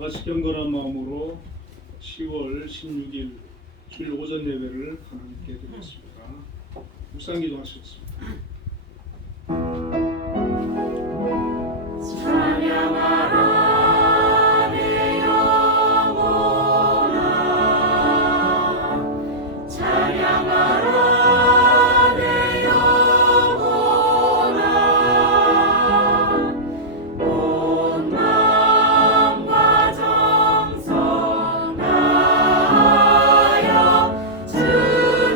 다같이 경건한 마음으로 10월 16일 주일 오전 예배를 하나님께 드리겠습니다. 묵상기도 하시겠습니다. 찬양하라 내 영혼아, 찬양하라 내 영혼아, 온 마음과 정성 다하여 주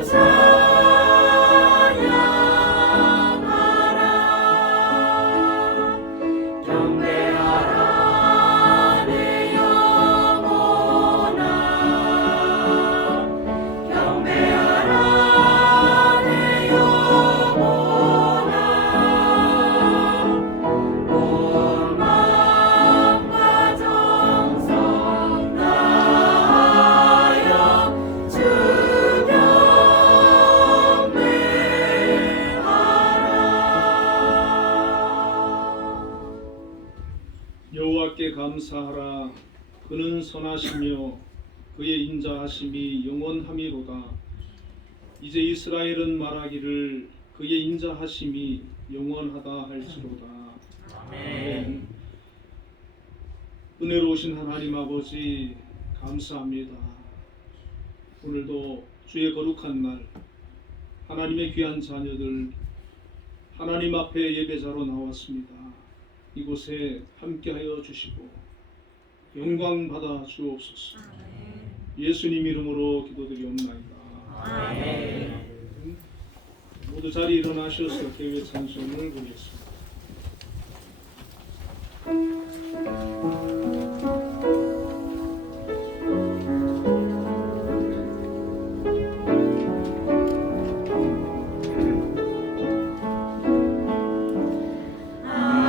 찬양하라. 경배하라 내 영혼아, 경배하라 내 영혼아, 온 마음과 정성 다하여 주 경배하라. 여호와께 감사하라. 그는 선하시며 그의 인자하심이 영원함이로다. 이제 이스라엘은 말하기를 그의 인자하심이 영원하다 할지로다. 아멘. 은혜로우신 하나님 아버지 감사합니다. 오늘도 주의 거룩한 날 하나님의 귀한 자녀들 하나님 앞에 예배자로 나왔습니다. 이곳에 함께하여 주시고 영광 받아 주옵소서. 예수님 이름으로 기도드리옵나이다. 아멘. 모두 자리 일어나셔서 개회 찬송을 부르겠습니다.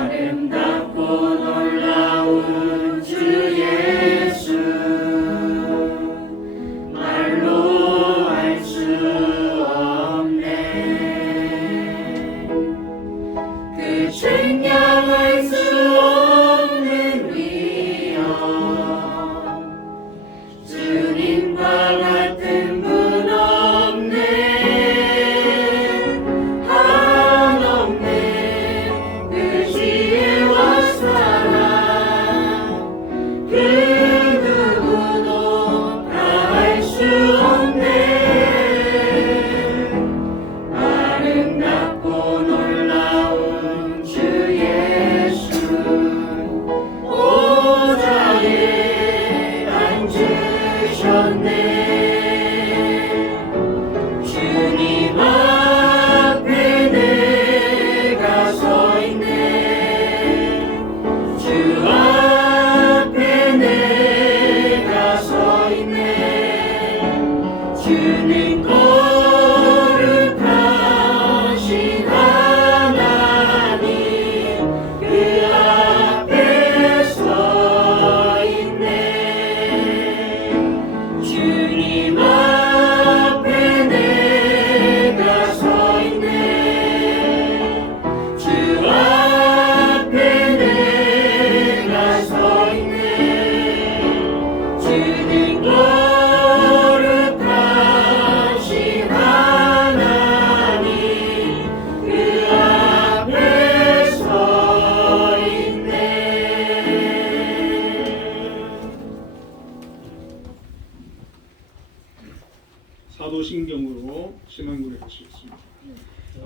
아름답고 놀라운 주 예수, 말로 알 수 없네. 그 측량할 수 없는 위엄, 주님과 같은 분 없네. 한없네 그 지혜와 사랑, 그 누구도 다할 수 없네. 아름답고 놀라운 주 예수, 오자에 앉으셨네. 주님 앞에 내가 서 있네. 주 앞에 내가 서 있네. 주는 거룩하신 하나님, 그 앞에 서 있네. 주님 앞에 내가 서 있네. 주 앞에 내가 서 있네. 주는 거룩하신 하나님, 그 앞에 서 있네. 사도신경으로 신앙고백 하시겠습니다.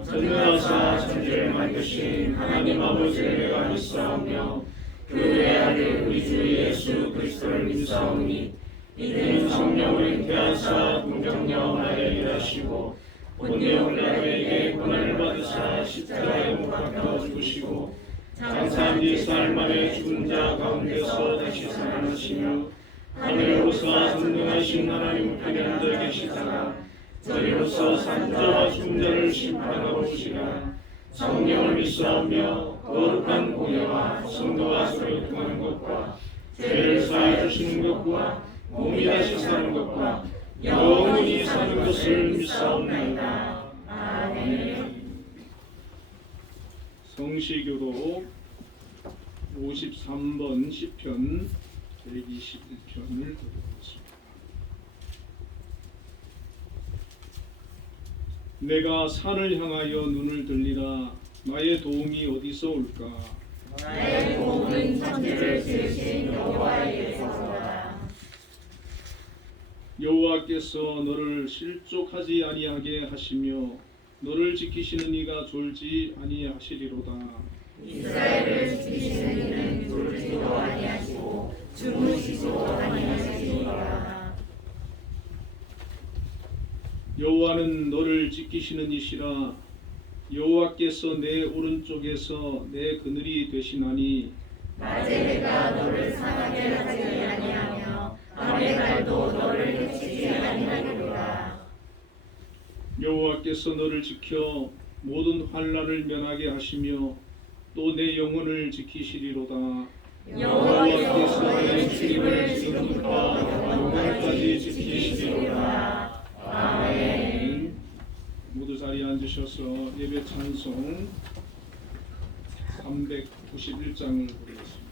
전능하사 천지를 만드신 하나님 아버지를 내가 믿사오며 그의 아들 우리 주 예수 그리스도를 믿사오니 이는 성령을 잉태하사 동정녀 마리아를 일하시고 본디오 빌라도에게 고난을 받으사 십자가에 못 박혀 죽으시고 장사한 뒤 사흘 만에 죽은 자 가운데서 다시 살아나시며 하늘로서 전능하신 하나님 우편에 앉아 계시다가 저리로서 산 자와 죽은 자를 심판하러 오시리라. 성령을 믿사오며 거룩한 공예와 성도와 서로 통하는 것과 죄를 사하여 주시는 것과 몸이 다시 사는 것과 영원히 사는 것을 믿사옵나이다. 아멘. 성시교도 53번 시편 121편을 드리겠습니다. 내가 산을 향하여 눈을 들리라. 나의 도움이 어디서 올까? 나의 도움은 천지를 지으신 여호와에게서로다. 여호와께서 너를 실족하지 아니하게 하시며 너를 지키시는 이가 졸지 아니하시리로다. 이스라엘을 지키시는 이는 졸지도 아니하시고 주무시지도 아니하시리로다. 여호와는 너를 지키시는 이시라. 여호와께서 내 오른쪽에서 내 그늘이 되시나니 낮에 내가 너를 상하게 하지 아니하며 밤의 달도 너를 해치지 아니하리로다. 여호와께서 너를 지켜 모든 환난을 면하게 하시며 또 내 영혼을 지키시리로다. 여호와께서 내 집을 지금부터 영원까지 지키시리로다. 아멘. 모두 자리에 앉으셔서 예배 찬송 391장을 부르겠습니다.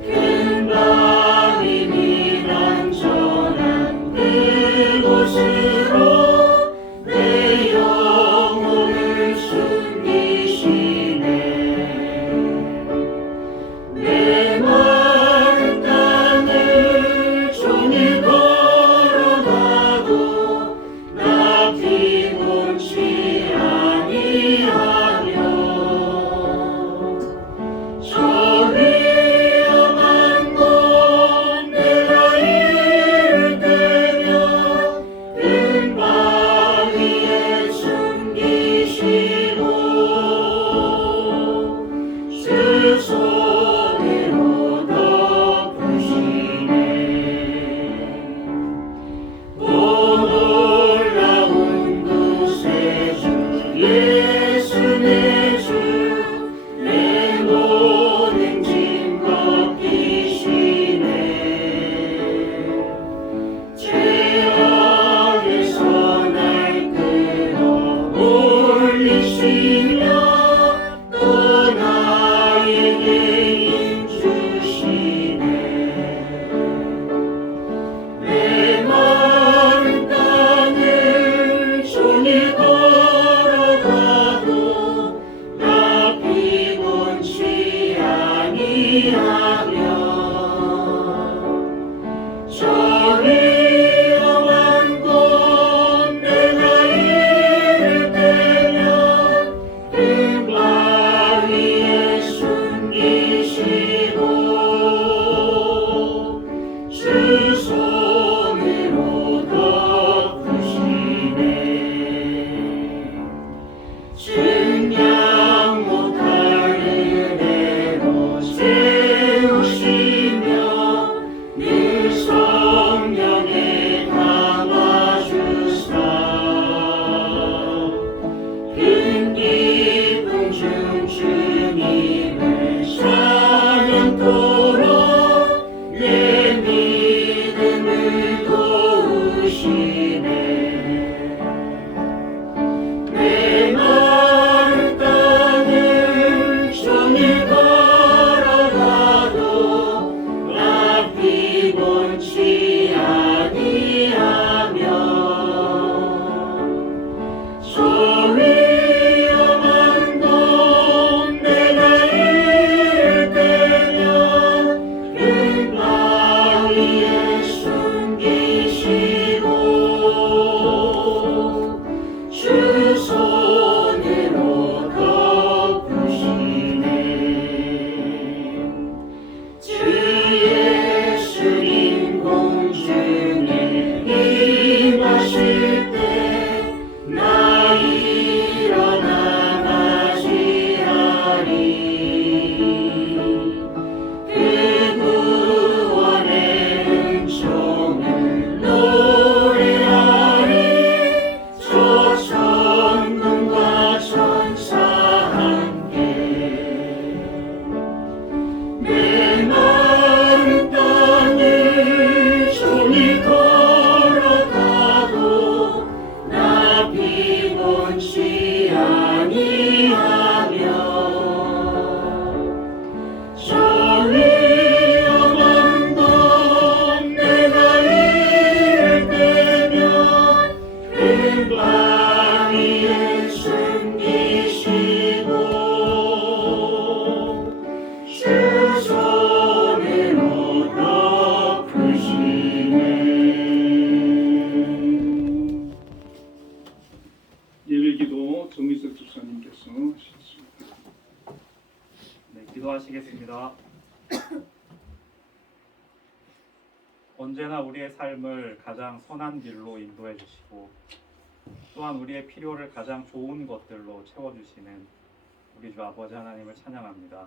큰 언제나 우리의 삶을 가장 선한 길로 인도해 주시고 또한 우리의 필요를 가장 좋은 것들로 채워주시는 우리 주 아버지 하나님을 찬양합니다.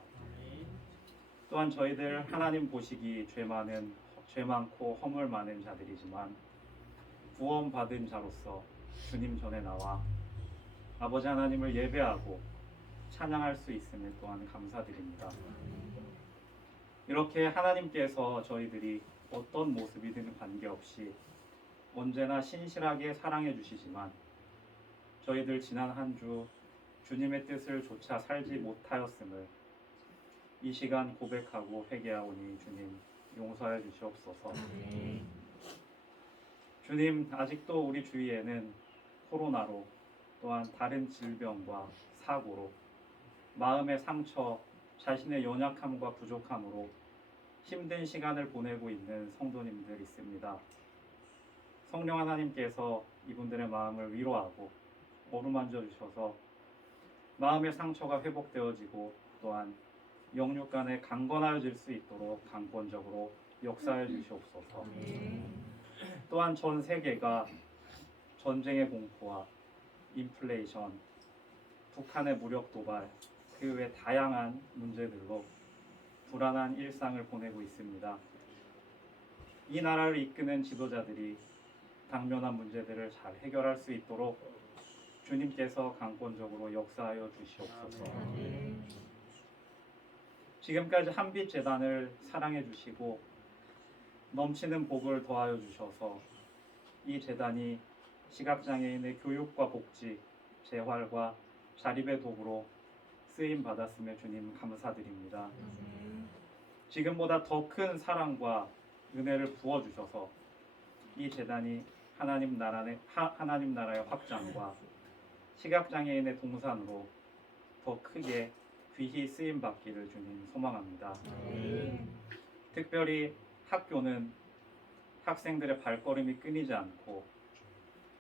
또한 저희들 하나님 보시기 죄 많고 허물 많은 자들이지만 구원받은 자로서 주님 전에 나와 아버지 하나님을 예배하고 찬양할 수 있음을 또한 감사드립니다. 이렇게 하나님께서 저희들이 어떤 모습이든 관계없이 언제나 신실하게 사랑해 주시지만 저희들 지난 한 주 주님의 뜻을 조차 살지 못하였음을 이 시간 고백하고 회개하오니 주님 용서해 주시옵소서. 주님, 아직도 우리 주위에는 코로나로 또한 다른 질병과 사고로 마음의 상처, 자신의 연약함과 부족함으로 힘든 시간을 보내고 있는 성도님들 있습니다. 성령 하나님께서 이분들의 마음을 위로하고 어루만져 주셔서 마음의 상처가 회복되어지고 또한 영육 간에 강건하여질 수 있도록 강권적으로 역사해 주시옵소서. 또한 전 세계가 전쟁의 공포와 인플레이션, 북한의 무력 도발, 그 외 다양한 문제들로 불안한 일상을 보내고 있습니다. 이 나라를 이끄는 지도자들이 당면한 문제들을 잘 해결할 수 있도록 주님께서 강권적으로 역사하여 주시옵소서. 지금까지 한빛 재단을 사랑해 주시고 넘치는 복을 더하여 주셔서 이 재단이 시각장애인의 교육과 복지, 재활과 자립의 도구로 쓰임 받았음에 주님 감사드립니다. 지금보다 더 큰 사랑과 은혜를 부어 주셔서 이 재단이 하나님 나라의 확장과 시각장애인의 동산으로 더 크게 귀히 쓰임 받기를 주님 소망합니다. 특별히 학교는 학생들의 발걸음이 끊이지 않고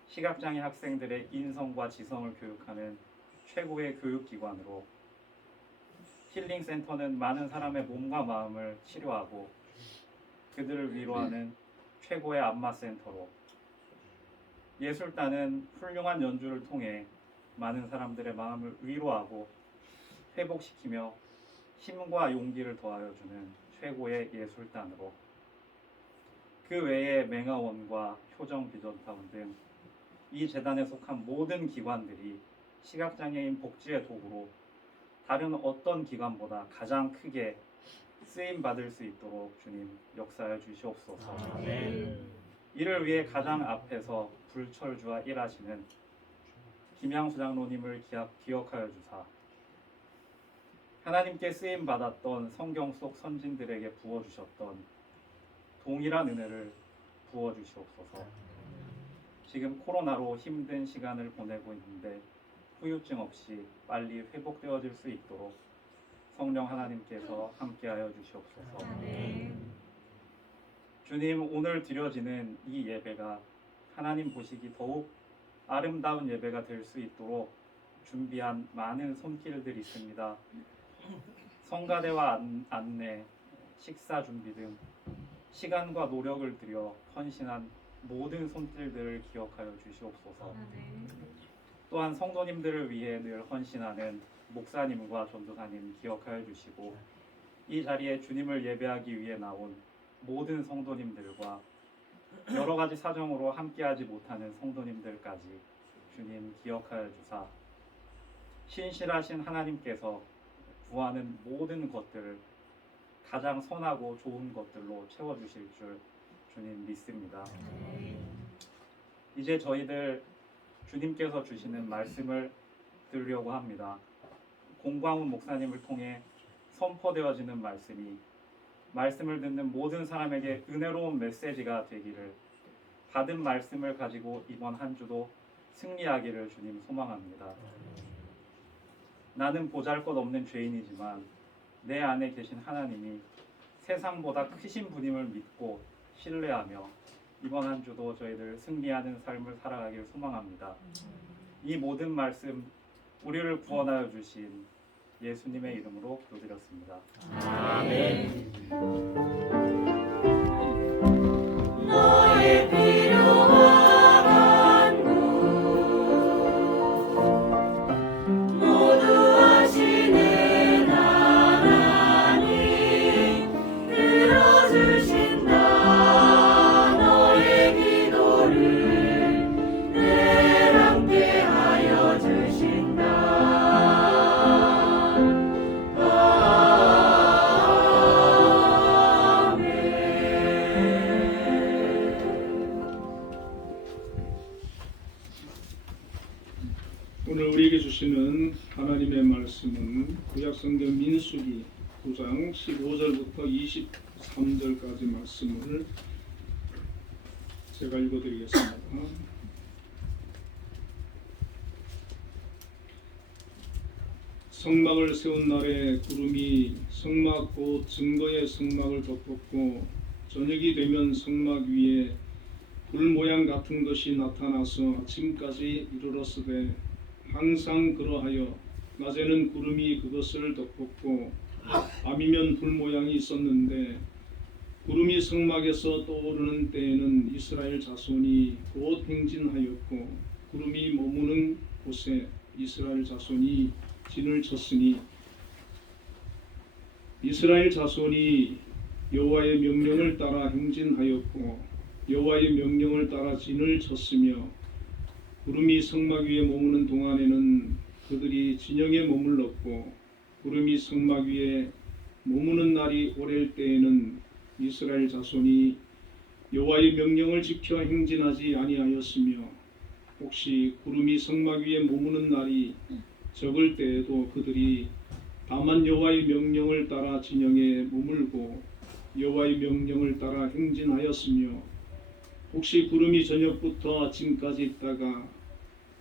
시각장애 학생들의 인성과 지성을 교육하는 최고의 교육기관으로 힐링센터는 많은 사람의 몸과 마음을 치료하고 그들을 위로하는 최고의 안마센터로 예술단은 훌륭한 연주를 통해 많은 사람들의 마음을 위로하고 회복시키며 힘과 용기를 더하여 주는 최고의 예술단으로 그 외에 맹아원과 효정 비전타운 등 이 재단에 속한 모든 기관들이 시각장애인 복지의 도구로 다른 어떤 기관보다 가장 크게 쓰임 받을 수 있도록 주님 역사해 주시옵소서. 이를 위해 가장 앞에서 불철주와 일하시는 김양수 장로님을 기억하여 주사 하나님께 쓰임 받았던 성경 속 선진들에게 부어주셨던 동일한 은혜를 부어주시옵소서. 지금 코로나로 힘든 시간을 보내고 있는데 후유증 없이 빨리 회복되어질 수 있도록 성령 하나님께서 함께하여 주시옵소서. 주님, 오늘 드려지는 이 예배가 하나님 보시기 더욱 아름다운 예배가 될 수 있도록 준비한 많은 손길들이 있습니다. 성가대와 안내, 식사 준비 등 시간과 노력을 들여 헌신한 모든 손길들을 기억하여 주시옵소서. 또한 성도님들을 위해 늘 헌신하는 목사님과 전도사님 기억하여 주시고 이 자리에 주님을 예배하기 위해 나온 모든 성도님들과 여러 가지 사정으로 함께하지 못하는 성도님들까지 주님 기억하여 주사 신실하신 하나님께서 구하는 모든 것들을 가장 선하고 좋은 것들로 채워주실 줄 주님 믿습니다. 이제 저희들 주님께서 주시는 말씀을 들으려고 합니다. 공광훈 목사님을 통해 선포되어지는 말씀이 말씀을 듣는 모든 사람에게 은혜로운 메시지가 되기를 받은 말씀을 가지고 이번 한 주도 승리하기를 주님 소망합니다. 나는 보잘것없는 죄인이지만 내 안에 계신 하나님이 세상보다 크신 분임을 믿고 신뢰하며 이번 한 주도 저희들 승리하는 삶을 살아가길 소망합니다. 이 모든 말씀 우리를 구원하여 주신 예수님의 이름으로 기도드렸습니다. 아멘. 오늘 우리에게 주시는 하나님의 말씀은 구약성경 민수기 9장 15절부터 23절까지 말씀을 제가 읽어드리겠습니다. 성막을 세운 날에 구름이 성막 곧 증거의 성막을 덮었고 저녁이 되면 성막 위에 불 모양 같은 것이 나타나서 아침까지 이르렀으되 항상 그러하여 낮에는 구름이 그것을 덮었고 밤이면 불 모양이 있었는데 구름이 성막에서 떠오르는 때에는 이스라엘 자손이 곧 행진하였고 구름이 머무는 곳에 이스라엘 자손이 진을 쳤으니 이스라엘 자손이 여호와의 명령을 따라 행진하였고 여호와의 명령을 따라 진을 쳤으며 구름이 성막 위에 머무는 동안에는 그들이 진영에 머물렀고 구름이 성막 위에 머무는 날이 오랠 때에는 이스라엘 자손이 여호와의 명령을 지켜 행진하지 아니하였으며 혹시 구름이 성막 위에 머무는 날이 적을 때에도 그들이 다만 여호와의 명령을 따라 진영에 머물고 여호와의 명령을 따라 행진하였으며 혹시 구름이 저녁부터 아침까지 있다가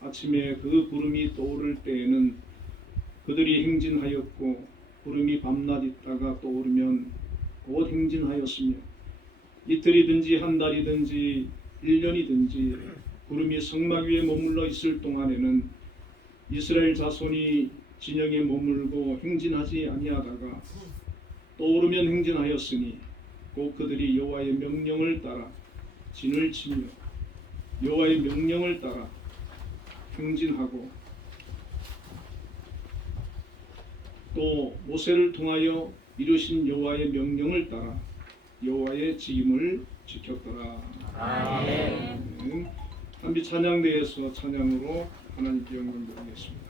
아침에 그 구름이 떠오를 때에는 그들이 행진하였고 구름이 밤낮 있다가 떠오르면 곧 행진하였으며 이틀이든지 한 달이든지 1년이든지 구름이 성막 위에 머물러 있을 동안에는 이스라엘 자손이 진영에 머물고 행진하지 아니하다가 떠오르면 행진하였으니 곧 그들이 여호와의 명령을 따라 진을 치며 여호와의 명령을 따라 행진하고 또 모세를 통하여 이루신 여호와의 명령을 따라 여호와의 지임을 지켰더라. 아멘. 한비 찬양대에서 찬양으로 하나님께 영광 드리겠습니다.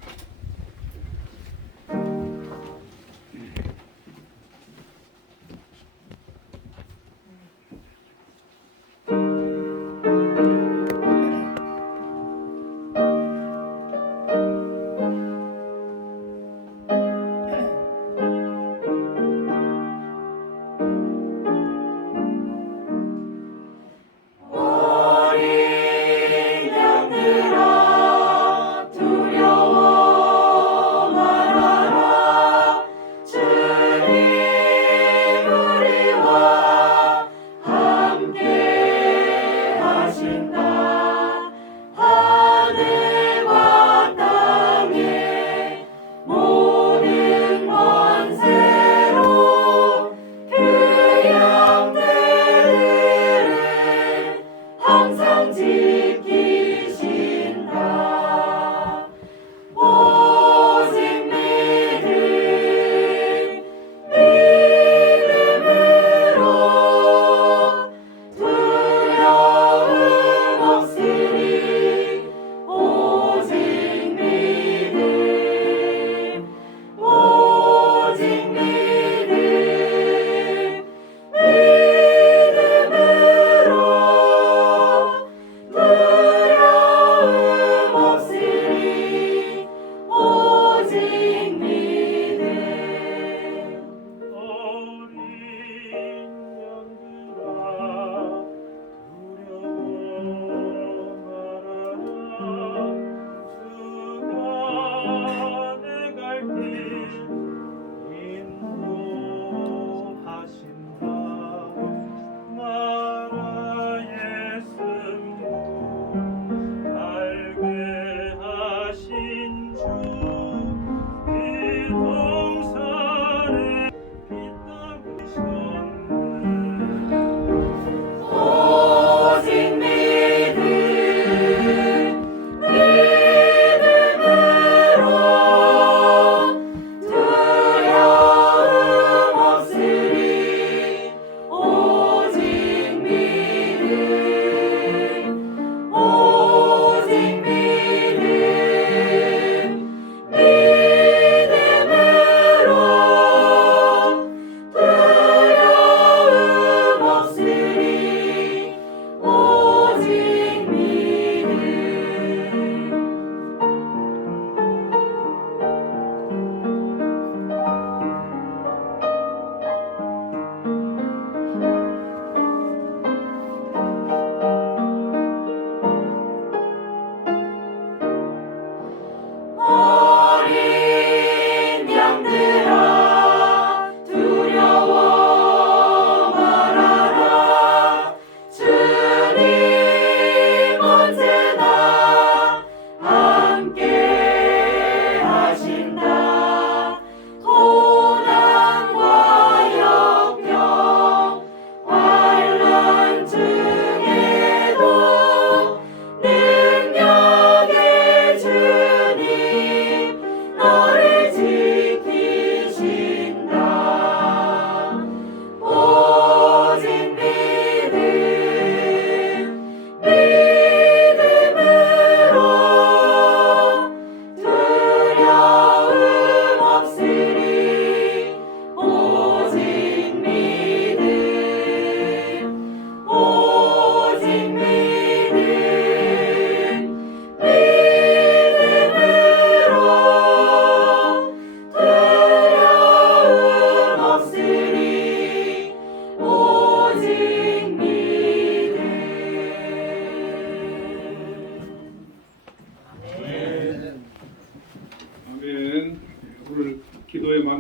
어린 양들아 두려워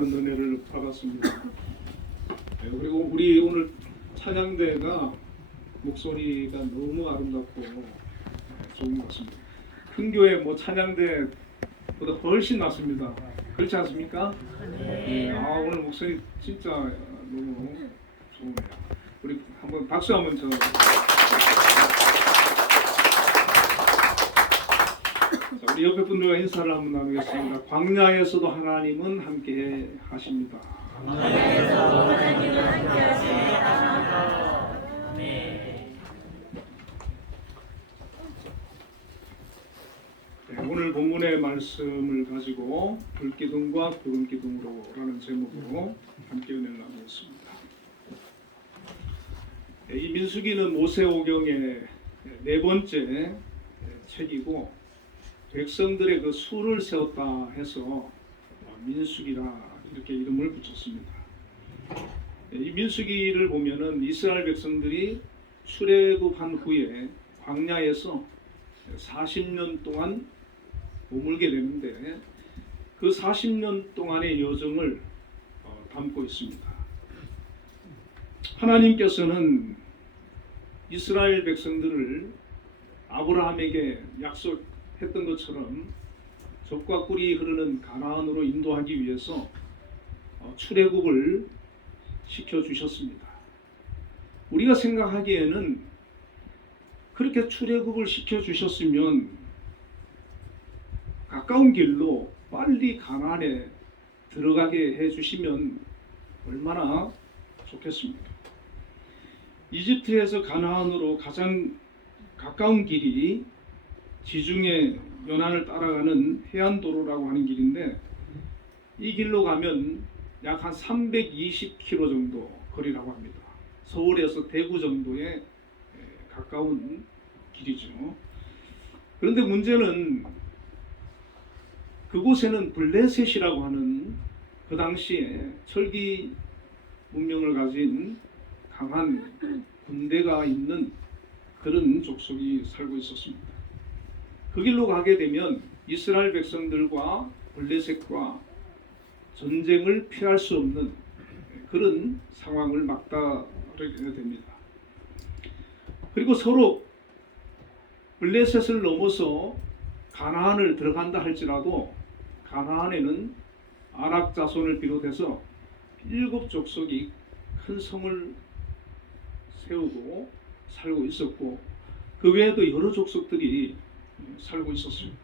하는 은혜를 받았습니다. 그리고 우리 오늘 찬양대가 목소리가 너무 아름답고 좋은 것 같습니다. 큰 교회 뭐 찬양대보다 훨씬 낫습니다. 그렇지 않습니까? 네. 오늘 목소리 진짜 너무 좋네요. 우리 한번 박수 한번 쳐. 자, 우리 옆에 분들과 인사를 한번 나누겠습니다. 광야에서도 하나님은 함께 하십니다. 광야에서도 하나님은 함께 하십니다. 오늘 본문의 말씀을 가지고 불기둥과 구름기둥으로라는 제목으로 함께 은혜를 나누겠습니다. 이 민수기는 모세오경의 네 번째 책이고 백성들의 그 수를 세웠다 해서 민수기라 이렇게 이름을 붙였습니다. 이 민수기를 보면은 이스라엘 백성들이 출애굽한 후에 광야에서 40년 동안 머물게 되는데 그 40년 동안의 여정을 담고 있습니다. 하나님께서는 이스라엘 백성들을 아브라함에게 약속했던 것처럼 젖과 꿀이 흐르는 가나안으로 인도하기 위해서 출애굽을 시켜주셨습니다. 우리가 생각하기에는 그렇게 출애굽을 시켜주셨으면 가까운 길로 빨리 가나안에 들어가게 해주시면 얼마나 좋겠습니까? 이집트에서 가나안으로 가장 가까운 길이 지중해 연안을 따라가는 해안도로라고 하는 길인데 이 길로 가면 약 한 320km 정도 거리라고 합니다. 서울에서 대구 정도에 가까운 길이죠. 그런데 문제는 그곳에는 블레셋이라고 하는 그 당시에 철기 문명을 가진 강한 군대가 있는 그런 족속이 살고 있었습니다. 그 길로 가게 되면 이스라엘 백성들과 블레셋과 전쟁을 피할 수 없는 그런 상황을 맞닥뜨리게 됩니다. 그리고 서로 블레셋을 넘어서 가나안을 들어간다 할지라도 가나안에는 아낙 자손을 비롯해서 7족속이 큰 성을 세우고 살고 있었고 그 외에도 여러 족속들이 살고 있었습니다.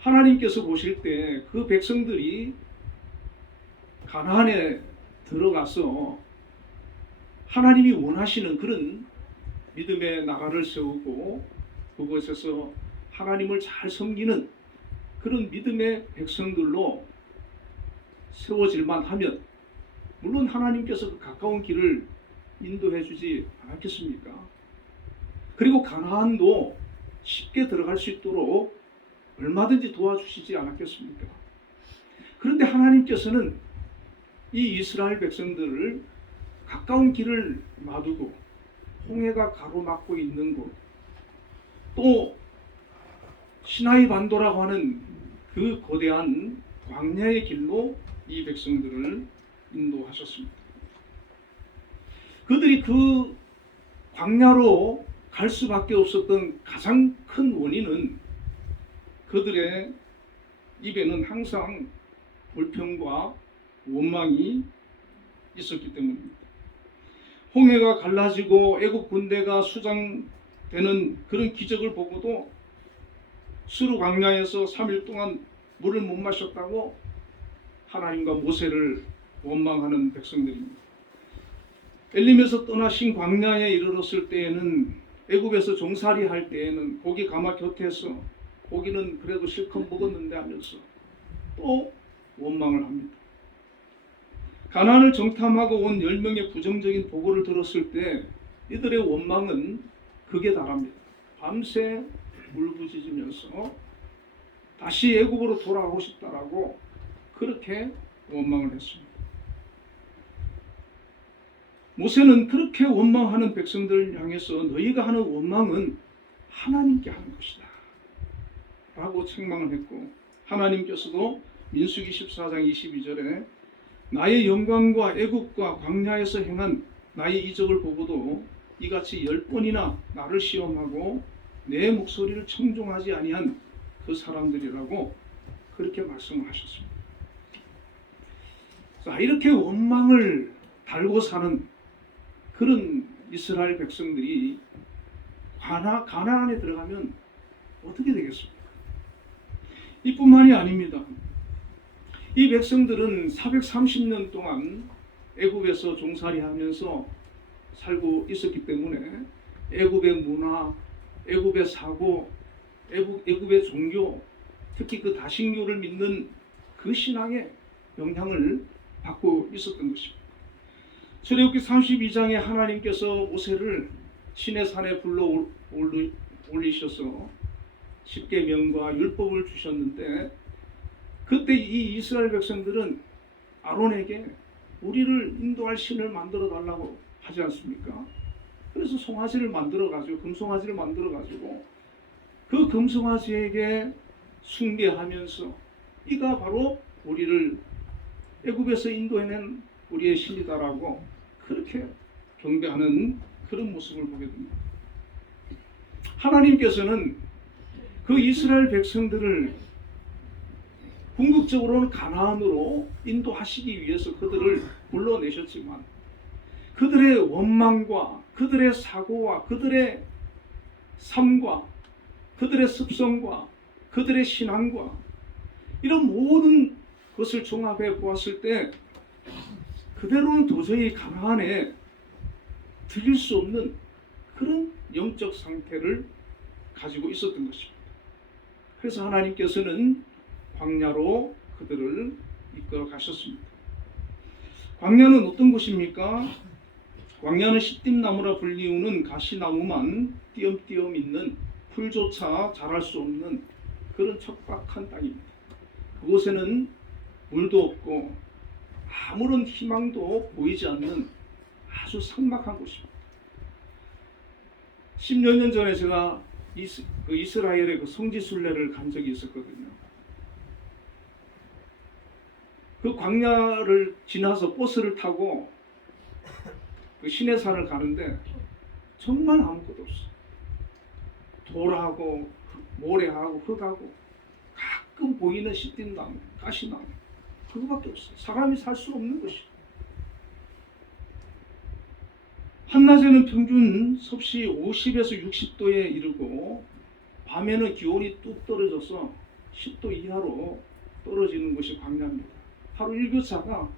하나님께서 보실 때 그 백성들이 가나안에 들어가서 하나님이 원하시는 그런 믿음의 나라를 세우고 그곳에서 하나님을 잘 섬기는 그런 믿음의 백성들로 세워질만 하면 물론 하나님께서 그 가까운 길을 인도해 주지 않았겠습니까? 그리고 가나안도 쉽게 들어갈 수 있도록 얼마든지 도와주시지 않았겠습니까? 그런데 하나님께서는 이 이스라엘 백성들을 가까운 길을 놔두고 홍해가 가로막고 있는 곳, 또 시나이 반도라고 하는 그 거대한 광야의 길로 이 백성들을 인도하셨습니다. 그들이 그 광야로 갈 수밖에 없었던 가장 큰 원인은 그들의 입에는 항상 불평과 원망이 있었기 때문입니다. 홍해가 갈라지고 애국 군대가 수장되는 그런 기적을 보고도 수르 광야에서 3일 동안 물을 못 마셨다고 하나님과 모세를 원망하는 백성들입니다. 엘림에서 떠나신 광야에 이르렀을 때에는 애굽에서 종살이 할 때에는 고기 가마 곁에서 고기는 그래도 실컷 먹었는데 하면서 또 원망을 합니다. 가나안을 정탐하고 온 10명의 부정적인 보고를 들었을 때 이들의 원망은 극에 달합니다. 밤새 울부짖으면서 다시 애굽으로 돌아가고 싶다라고 그렇게 원망을 했습니다. 모세는 그렇게 원망하는 백성들을 향해서 너희가 하는 원망은 하나님께 하는 것이다 라고 책망을 했고 하나님께서도 민수기 14장 22절에 나의 영광과 애굽과 광야에서 행한 나의 이적을 보고도 이같이 10번이나 나를 시험하고 내 목소리를 청종하지 아니한 그 사람들이라고 그렇게 말씀을 하셨습니다. 자, 이렇게 원망을 달고 사는 그런 이스라엘 백성들이 가나안에 들어가면 어떻게 되겠습니까? 이뿐만이 아닙니다. 이 백성들은 430년 동안 애굽에서 종살이하면서 살고 있었기 때문에 애굽의 문화, 애굽의 사고, 애굽의 종교, 특히 그 다신교를 믿는 그 신앙에 영향을 받고 있었던 것입니다. 출애굽기 32장에 하나님께서 모세를 시내산에 불러 올리셔서 십계명과 율법을 주셨는데 그때 이 이스라엘 백성들은 아론에게 우리를 인도할 신을 만들어 달라고 하지 않습니까? 그래서 송아지를 만들어 가지고 금송아지를 만들어 가지고 그 금송아지에게 숭배하면서 이가 바로 우리를 애굽에서 인도해낸 우리의 신이다라고 그렇게 경배하는 그런 모습을 보게 됩니다. 하나님께서는 그 이스라엘 백성들을 궁극적으로는 가나안으로 인도하시기 위해서 그들을 불러내셨지만 그들의 원망과 그들의 사고와 그들의 삶과 그들의 습성과 그들의 신앙과 이런 모든 것을 종합해 보았을 때 그대로는 도저히 가나안에 들일 수 없는 그런 영적 상태를 가지고 있었던 것입니다. 그래서 하나님께서는 광야로 그들을 이끌어 가셨습니다. 광야는 어떤 곳입니까? 광야는 시딤나무라 불리우는 가시나무만 띄엄띄엄 있는 풀조차 자랄 수 없는 그런 척박한 땅입니다. 그곳에는 물도 없고 아무런 희망도 보이지 않는 아주 삭막한 곳입니다. 10여 년 전에 제가 이스라엘의 그 성지순례를 간 적이 있었거든요. 그 광야를 지나서 버스를 타고 그 시내산을 가는데 정말 아무것도 없어. 돌하고 모래하고 흙하고 가끔 보이는 시딘나무, 가시나무 그거밖에 없어. 사람이 살 수 없는 곳이. 한낮에는 평균 섭씨 50에서 60도에 이르고 밤에는 기온이 뚝 떨어져서 10도 이하로 떨어지는 곳이 광야입니다. 하루 일교차가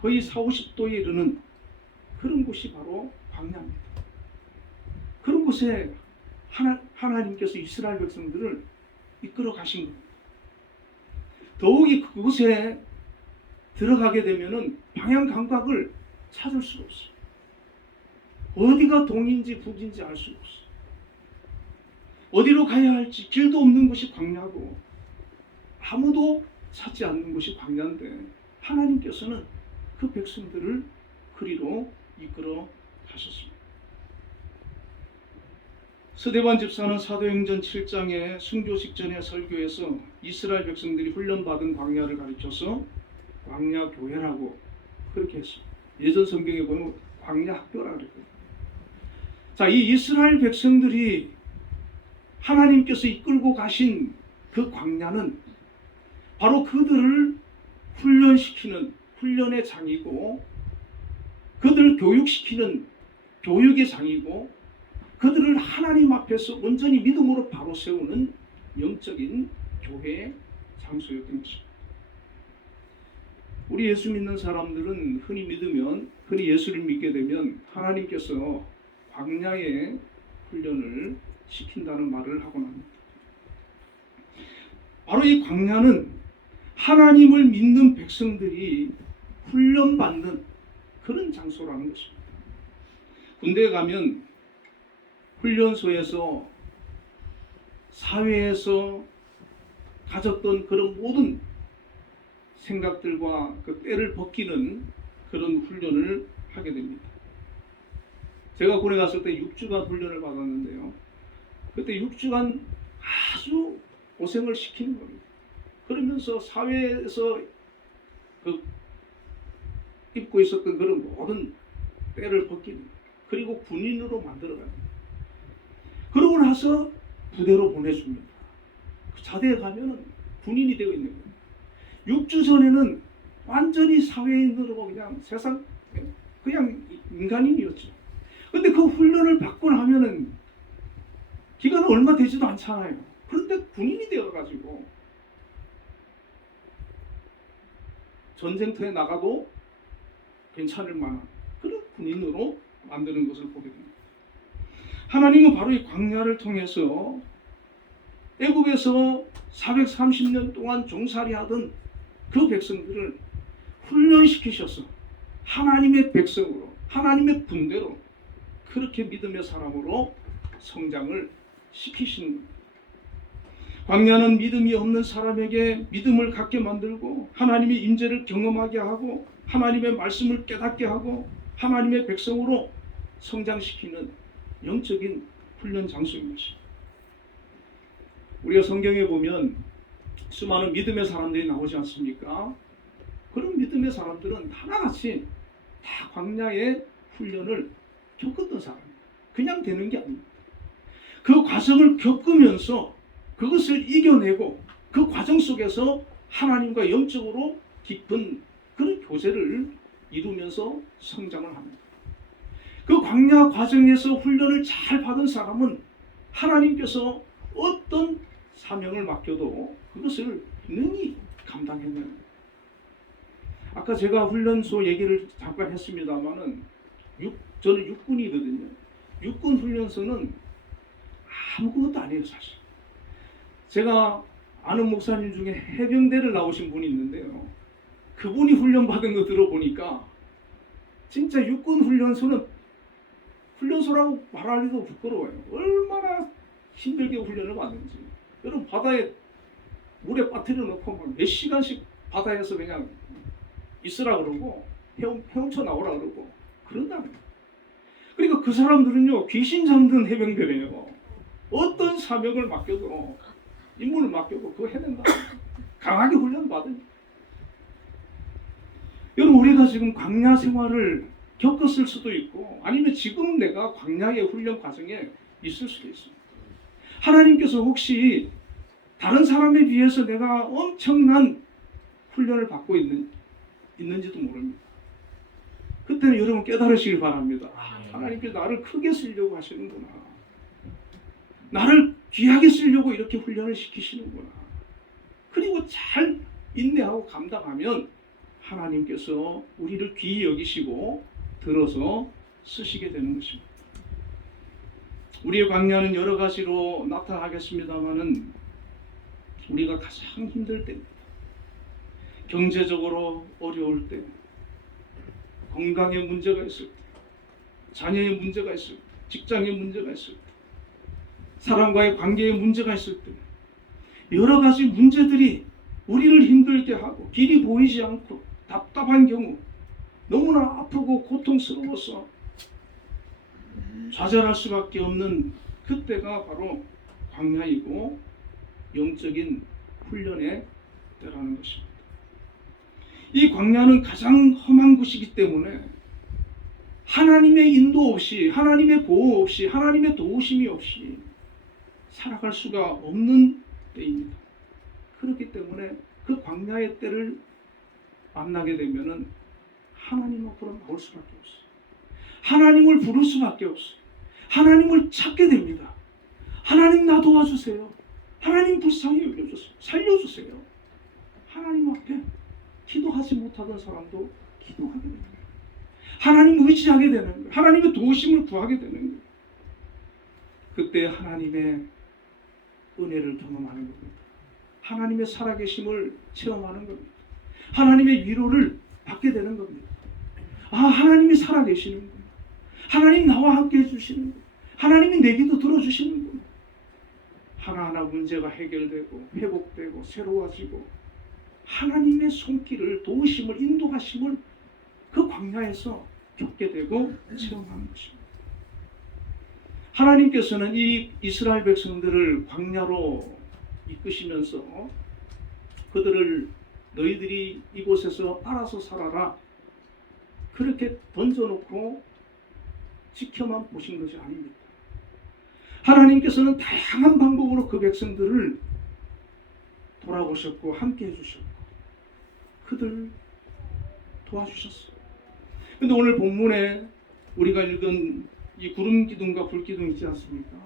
거의 40~50도에 이르는 그런 곳이 바로 광야입니다. 그런 곳에 하나님께서 이스라엘 백성들을 이끌어 가신 겁니다. 더욱이 그곳에 들어가게 되면은 방향 감각을 찾을 수가 없어요. 어디가 동인지 북인지 알 수가 없어요. 어디로 가야 할지 길도 없는 곳이 광야고 아무도 찾지 않는 곳이 광야인데 하나님께서는 그 백성들을 그리로 이끌어 가셨습니다. 스데반 집사는 사도행전 7장의 순교 직전의 설교에서 이스라엘 백성들이 훈련받은 광야를 가리켜서 광야 교회라고 그렇게 했습니다. 예전 성경에 보면 광야 학교라 그랬거든요. 자, 이 이스라엘 백성들이 하나님께서 이끌고 가신 그 광야는 바로 그들을 훈련시키는 훈련의 장이고 그들을 교육시키는 교육의 장이고 그들을 하나님 앞에서 온전히 믿음으로 바로 세우는 영적인 교회의 장소였던 것입니다. 우리 예수 믿는 사람들은 흔히 예수를 믿게 되면 하나님께서 광야의 훈련을 시킨다는 말을 하곤 합니다. 바로 이 광야는 하나님을 믿는 백성들이 훈련받는 그런 장소라는 것입니다. 군대에 가면 훈련소에서 사회에서 가졌던 그런 모든 생각들과 그 때를 벗기는 그런 훈련을 하게 됩니다. 제가 군에 갔을 때 6주간 훈련을 받았는데요. 그때 6주간 아주 고생을 시키는 겁니다. 그러면서 사회에서 그 입고 있었던 그런 모든 때를 벗기는, 그리고 군인으로 만들어가는. 그러고 나서 부대로 보내줍니다. 그 자대에 가면은 군인이 되어 있는 거예요. 6주 전에는 완전히 사회인으로 그냥 세상 그냥 인간인이었죠. 근데 그 훈련을 받고 나면은 기간은 얼마 되지도 않잖아요. 그런데 군인이 되어가지고 전쟁터에 나가도 괜찮을 만한 그런 군인으로 만드는 것을 보게 됩니다. 하나님은 바로 이 광야를 통해서 애굽에서 430년 동안 종살이하던 그 백성들을 훈련시키셔서 하나님의 백성으로, 하나님의 군대로, 그렇게 믿음의 사람으로 성장을 시키시는 겁니다. 광야는 믿음이 없는 사람에게 믿음을 갖게 만들고 하나님의 임재를 경험하게 하고 하나님의 말씀을 깨닫게 하고 하나님의 백성으로 성장시키는 영적인 훈련 장소인 것입니다. 우리가 성경에 보면 수많은 믿음의 사람들이 나오지 않습니까? 그런 믿음의 사람들은 하나같이 다 광야의 훈련을 겪었던 사람이에요. 그냥 되는 게 아닙니다. 그 과정을 겪으면서 그것을 이겨내고 그 과정 속에서 하나님과 영적으로 깊은 그런 교제를 이루면서 성장을 합니다. 그 광야 과정에서 훈련을 잘 받은 사람은 하나님께서 어떤 사명을 맡겨도 그것을 능히 감당해내는. 아까 제가 훈련소 얘기를 잠깐 했습니다만은 저는 육군이거든요. 육군 훈련소는 아무것도 아니에요, 사실. 제가 아는 목사님 중에 해병대를 나오신 분이 있는데요. 그분이 훈련받은 거 들어보니까 진짜 육군 훈련소는 훈련소라고 말하기도 부끄러워요. 얼마나 힘들게 훈련을 받는지. 여러분 바다에 물에 빠뜨려 놓고 막 몇 시간씩 바다에서 그냥 있으라 그러고 헤엄쳐 나오라 그러고 그런다는 거예요. 그러니까 그 사람들은요 귀신 잠든 해병대래요. 어떤 사명을 맡겨도 임무를 맡겨도 그거 해낸다. 강하게 훈련받으니까. 여러분 우리가 지금 광야 생활을 겪었을 수도 있고 아니면 지금 내가 광야의 훈련 과정에 있을 수도 있습니다. 하나님께서 혹시 다른 사람에 비해서 내가 엄청난 훈련을 받고 있는지도 모릅니다. 그때는 여러분 깨달으시길 바랍니다. 하나님께서 나를 크게 쓰려고 하시는구나. 나를 귀하게 쓰려고 이렇게 훈련을 시키시는구나. 그리고 잘 인내하고 감당하면 하나님께서 우리를 귀히 여기시고 들어서 쓰시게 되는 것입니다. 우리의 광야는 여러 가지로 나타나겠습니다만은 우리가 가장 힘들 때입니다. 경제적으로 어려울 때, 건강에 문제가 있을 때, 자녀의 문제가 있을 때, 직장에 문제가 있을 때, 사람과의 관계에 문제가 있을 때, 여러 가지 문제들이 우리를 힘들게 하고 길이 보이지 않고 답답한 경우, 너무나 아프고 고통스러워서 좌절할 수밖에 없는 그때가 바로 광야이고 영적인 훈련의 때라는 것입니다. 이 광야는 가장 험한 곳이기 때문에 하나님의 인도 없이, 하나님의 보호 없이, 하나님의 도우심이 없이 살아갈 수가 없는 때입니다. 그렇기 때문에 그 광야의 때를 만나게 되면은 하나님 앞으로 나올 수밖에 없어요. 하나님을 부를 수밖에 없어요. 하나님을 찾게 됩니다. 하나님 나 도와주세요. 하나님 불쌍히 여겨주세요. 살려주세요. 하나님 앞에 기도하지 못하던 사람도 기도하게 됩니다. 하나님 의지하게 되는 거예요. 하나님의 도우심을 구하게 되는 거예요. 그때 하나님의 은혜를 경험하는 겁니다. 하나님의 살아계심을 체험하는 겁니다. 하나님의 위로를 받게 되는 겁니다. 아, 하나님이 살아계시는 겁니다. 하나님 나와 함께 해주시는 겁니다. 하나님이 내 기도 들어주시는 겁니다. 하나하나 문제가 해결되고 회복되고 새로워지고 하나님의 손길을, 도우심을, 인도하심을 그 광야에서 겪게 되고 체험하는 것입니다. 하나님께서는 이 이스라엘 백성들을 광야로 이끄시면서 그들을 너희들이 이곳에서 알아서 살아라 그렇게 던져놓고 지켜만 보신 것이 아닙니다. 하나님께서는 다양한 방법으로 그 백성들을 돌아보셨고 함께 해주셨고 그들 도와주셨어요. 근데 오늘 본문에 우리가 읽은 이 구름 기둥과 불 기둥 있지 않습니까?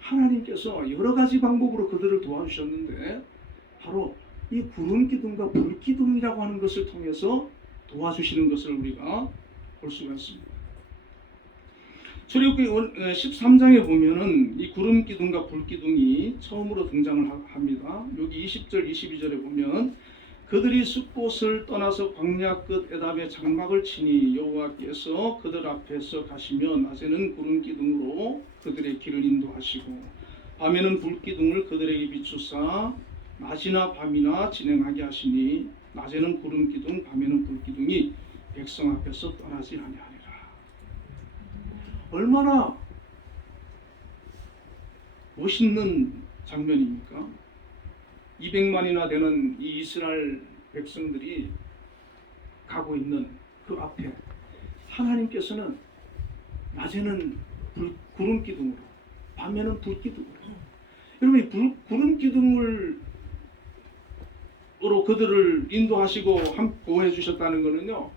하나님께서 여러 가지 방법으로 그들을 도와주셨는데 바로 이 구름 기둥과 불 기둥이라고 하는 것을 통해서 도와주시는 것을 우리가 볼 수가 있습니다. 출애굽기 13장에 보면은 이 구름 기둥과 불 기둥이 처음으로 등장을 합니다. 여기 20절 22절에 보면 그들이 숲곳을 떠나서 광야 끝 에담에 장막을 치니 여호와께서 그들 앞에서 가시며 낮에는 구름 기둥으로 그들의 길을 인도하시고 밤에는 불 기둥을 그들에게 비추사 낮이나 밤이나 진행하게 하시니 낮에는 구름 기둥 밤에는 불 기둥이 백성 앞에서 떠나지 아니하니라. 얼마나 멋있는 장면입니까? 200만이나 되는 이 이스라엘 백성들이 가고 있는 그 앞에 하나님께서는 낮에는 구름 기둥으로 밤에는 불 기둥으로 여러분 이 구름 기둥으로 그들을 인도하시고 보호해 주셨다는 것은요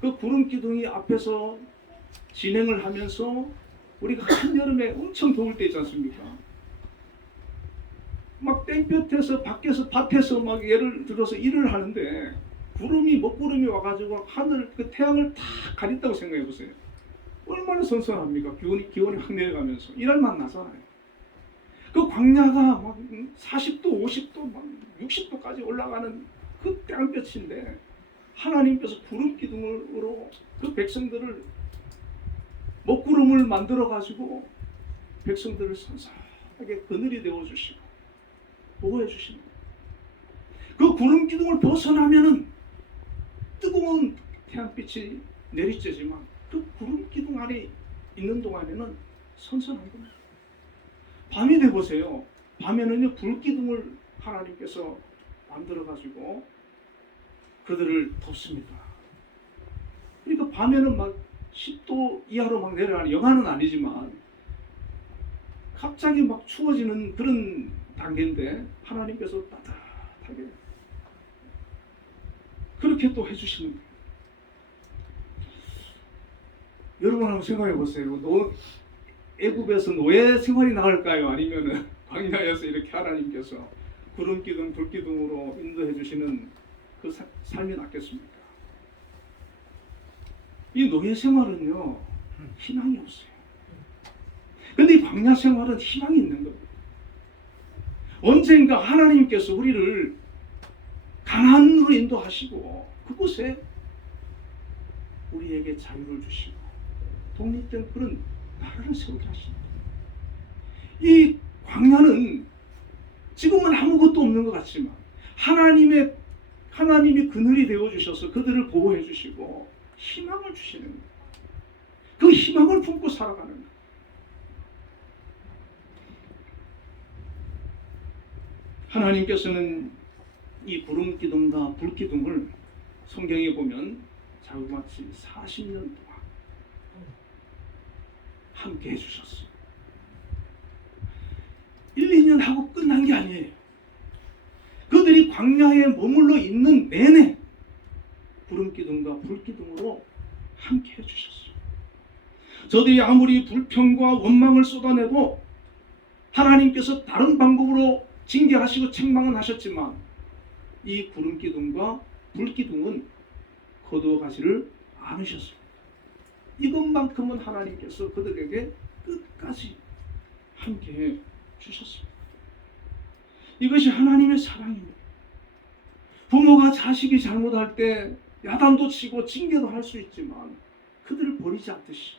그 구름 기둥이 앞에서 진행을 하면서 우리가 한여름에 엄청 더울 때 있지 않습니까? 막 땡볕에서 밖에서 밭에서 막 예를 들어서 일을 하는데 구름이 먹구름이 와가지고 하늘 그 태양을 다 가린다고 생각해 보세요. 얼마나 선선합니까? 기온이 확 내려가면서 일할 맛 나잖아요. 그 광야가 막 40도, 50도, 막 60도까지 올라가는 그 땡볕인데 하나님께서 구름 기둥으로 그 백성들을 먹구름을 만들어 가지고 백성들을 선선하게 그늘이 되어 주시고 보호해 주시는 그 구름 기둥을 벗어나면은 뜨거운 태양빛이 내리쬐지만 그 구름 기둥 안에 있는 동안에는 선선한 겁니다. 밤이 돼 보세요. 밤에는요 불 기둥을 하나님께서 만들어 가지고 그들을 덮습니다. 그러니까 밤에는 막 10도 이하로 막 내려가는 영하는 아니지만 갑자기 막 추워지는 그런 단계인데 하나님께서 따뜻하게 그렇게 또 해주시는 거예요. 여러분 한번 생각해 보세요. 애굽에서 노예 생활이 나을까요? 아니면은 광야에서 이렇게 하나님께서 구름 기둥, 불 기둥으로 인도해 주시는 그 삶이 낫겠습니까? 이 노예 생활은요 희망이 없어요. 근데 이 광야 생활은 희망이 있는 겁니다. 언젠가 하나님께서 우리를 가나안으로 인도하시고 그곳에 우리에게 자유를 주시고 독립된 그런 나라를 세우게 하십니다. 이 광야는 지금은 아무것도 없는 것 같지만 하나님이 그늘이 되어 주셔서 그들을 보호해 주시고 희망을 주시는 거예요. 그 희망을 품고 살아가는 거예요. 하나님께서는 이 구름 기둥과 불 기둥을 성경에 보면 자그마치 40년 동안 함께 해주셨어요. 1, 2년 하고 끝난 게 아니에요. 그들이 광야에 머물러 있는 내내 구름 기둥과 불 기둥으로 함께 해주셨어요. 저들이 아무리 불평과 원망을 쏟아내도 하나님께서 다른 방법으로 징계하시고 책망은 하셨지만 이 구름 기둥과 불 기둥은 거두어 가지를 않으셨습니다. 이것만큼은 하나님께서 그들에게 끝까지 함께해 주셨습니다. 이것이 하나님의 사랑입니다. 부모가 자식이 잘못할 때 야단도 치고 징계도 할 수 있지만 그들을 버리지 않듯이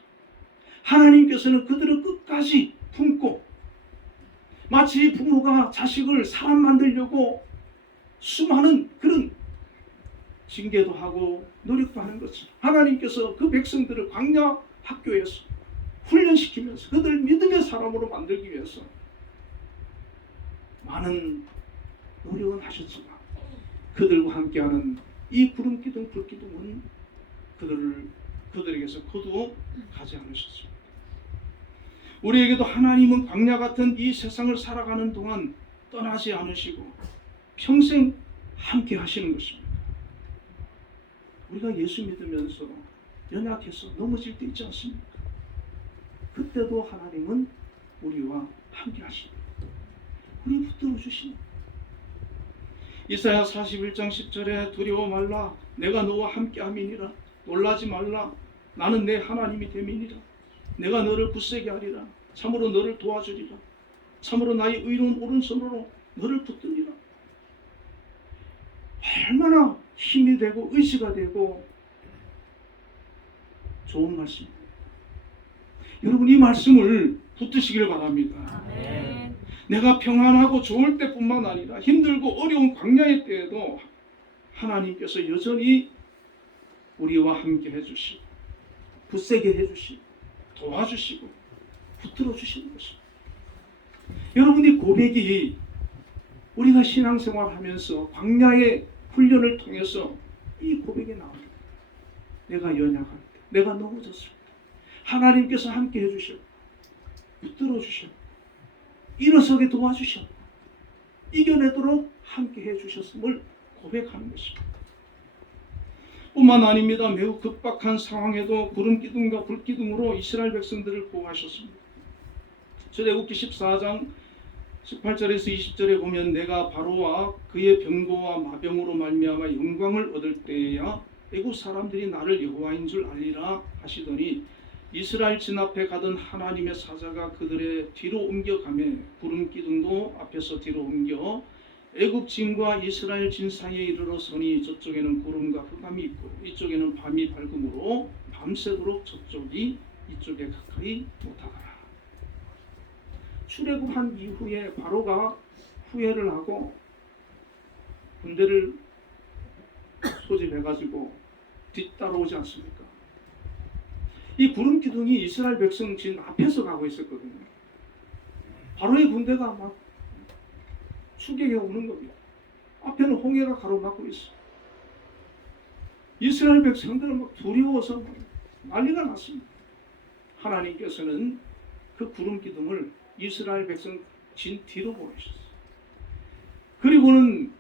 하나님께서는 그들을 끝까지 품고 마치 부모가 자식을 사람 만들려고 수많은 그런 징계도 하고 노력도 하는 것처럼 하나님께서 그 백성들을 광야 학교에서 훈련시키면서 그들 믿음의 사람으로 만들기 위해서 많은 노력은 하셨지만 그들과 함께하는 이 구름기둥 불기둥은 그들에게서 거두어 가지 않으셨습니다. 우리에게도 하나님은 광야 같은 이 세상을 살아가는 동안 떠나지 않으시고 평생 함께 하시는 것입니다. 우리가 예수 믿으면서 연약해서 넘어질 때 있지 않습니까? 그때도 하나님은 우리와 함께 하십니다. 우리 붙들어 주십니다. 이사야 41장 10절에 두려워 말라 내가 너와 함께 함이니라 놀라지 말라 나는 내 하나님이 됨이니라 내가 너를 굳세게 하리라 참으로 너를 도와주리라 참으로 나의 의로운 오른손으로 너를 붙들리라. 얼마나 힘이 되고 의지가 되고 좋은 말씀입니다. 여러분 이 말씀을 붙드시길 바랍니다. 아멘. 내가 평안하고 좋을 때뿐만 아니라 힘들고 어려운 광야의 때에도 하나님께서 여전히 우리와 함께 해주시고 굳세게 해주시고 도와주시고 붙들어 주시는 것입니다. 여러분 이 고백이 우리가 신앙생활하면서 광야의 훈련을 통해서 이 고백이 나옵니다. 내가 연약할 때, 내가 넘어졌을 때 하나님께서 함께 해주셨고 붙들어 주셨고 일어서게 도와주셨고 이겨내도록 함께 해주셨음을 고백하는 것입니다. 뿐만 아닙니다. 매우 급박한 상황에도 구름기둥과 불기둥으로 이스라엘 백성들을 보호하셨습니다. 출애굽기 14장 18절에서 20절에 보면 내가 바로와 그의 병거와 마병으로 말미암아 영광을 얻을 때에야 애국 사람들이 나를 여호와인 줄 알리라 하시더니 이스라엘 진 앞에 가던 하나님의 사자가 그들의 뒤로 옮겨가매 구름기둥도 앞에서 뒤로 옮겨 애굽 진과 이스라엘 진 사이에 이르러 서니 저쪽에는 구름과 흑암이 있고 이쪽에는 밤이 밝음으로 밤새도록 저쪽이 이쪽에 가까이 못하더라. 출애굽한 이후에 바로가 후회를 하고 군대를 소집해가지고 뒤따라오지 않습니까? 이 구름 기둥이 이스라엘 백성 진 앞에서 가고 있었거든요. 바로의 군대가 막 추격해 오는 겁니다. 앞에는 홍해가 가로막고 있어. 이스라엘 백성들은 막 두려워서 막 난리가 났습니다. 하나님께서는 그 구름 기둥을 이스라엘 백성 진 뒤로 보내셨어요. 그리고는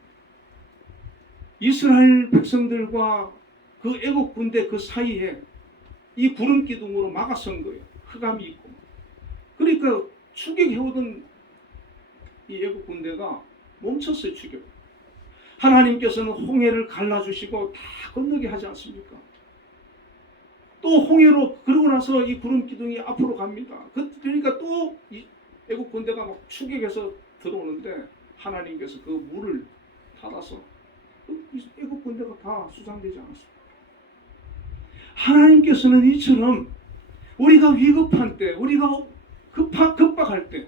이스라엘 백성들과 그 애국 군대 그 사이에 이 구름 기둥으로 막아선 거예요. 흑암이 있고. 그러니까 추격해오던 이 애국 군대가 멈췄어요. 추격. 하나님께서는 홍해를 갈라주시고 다 건너게 하지 않습니까? 또 홍해로 그러고 나서 이 구름 기둥이 앞으로 갑니다. 그러니까 또 이 애국 군대가 막 추격해서 들어오는데 하나님께서 그 물을 닫아서 애국 군대가 다 수상되지 않았습니다. 하나님께서는 이처럼 우리가 위급한 때, 우리가 급박할 때,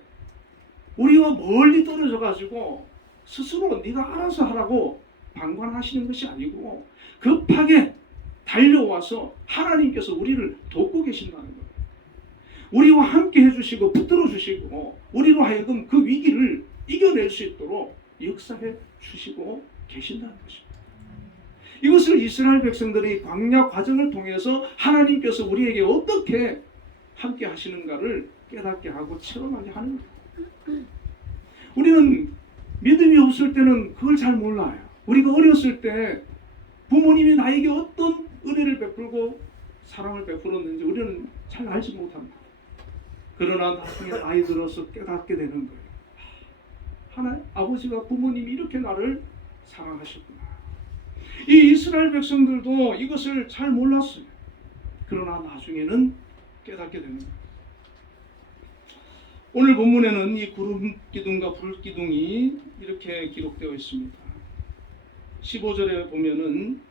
우리와 멀리 떨어져 가지고 스스로 네가 알아서 하라고 방관하시는 것이 아니고 급하게 달려와서 하나님께서 우리를 돕고 계신다는 거예요. 우리와 함께 해주시고 붙들어 주시고 우리로 하여금 그 위기를 이겨낼 수 있도록 역사해 주시고 계신다는 것입니다. 이것을 이스라엘 백성들이 광야 과정을 통해서 하나님께서 우리에게 어떻게 함께 하시는가를 깨닫게 하고 체험하게 하는 거예요. 우리는 믿음이 없을 때는 그걸 잘 몰라요. 우리가 어렸을 때 부모님이 나에게 어떤 은혜를 베풀고 사랑을 베풀었는지 우리는 잘 알지 못합니다. 그러나 나중에 나이 들어서 깨닫게 되는 거예요. 아버지가 부모님이 이렇게 나를 사랑하셨구나. 이 이스라엘 백성들도 이것을 잘 몰랐어요. 그러나 나중에는 깨닫게 되는 거예요. 오늘 본문에는 이 구름 기둥과 불 기둥이 이렇게 기록되어 있습니다. 15절에 보면은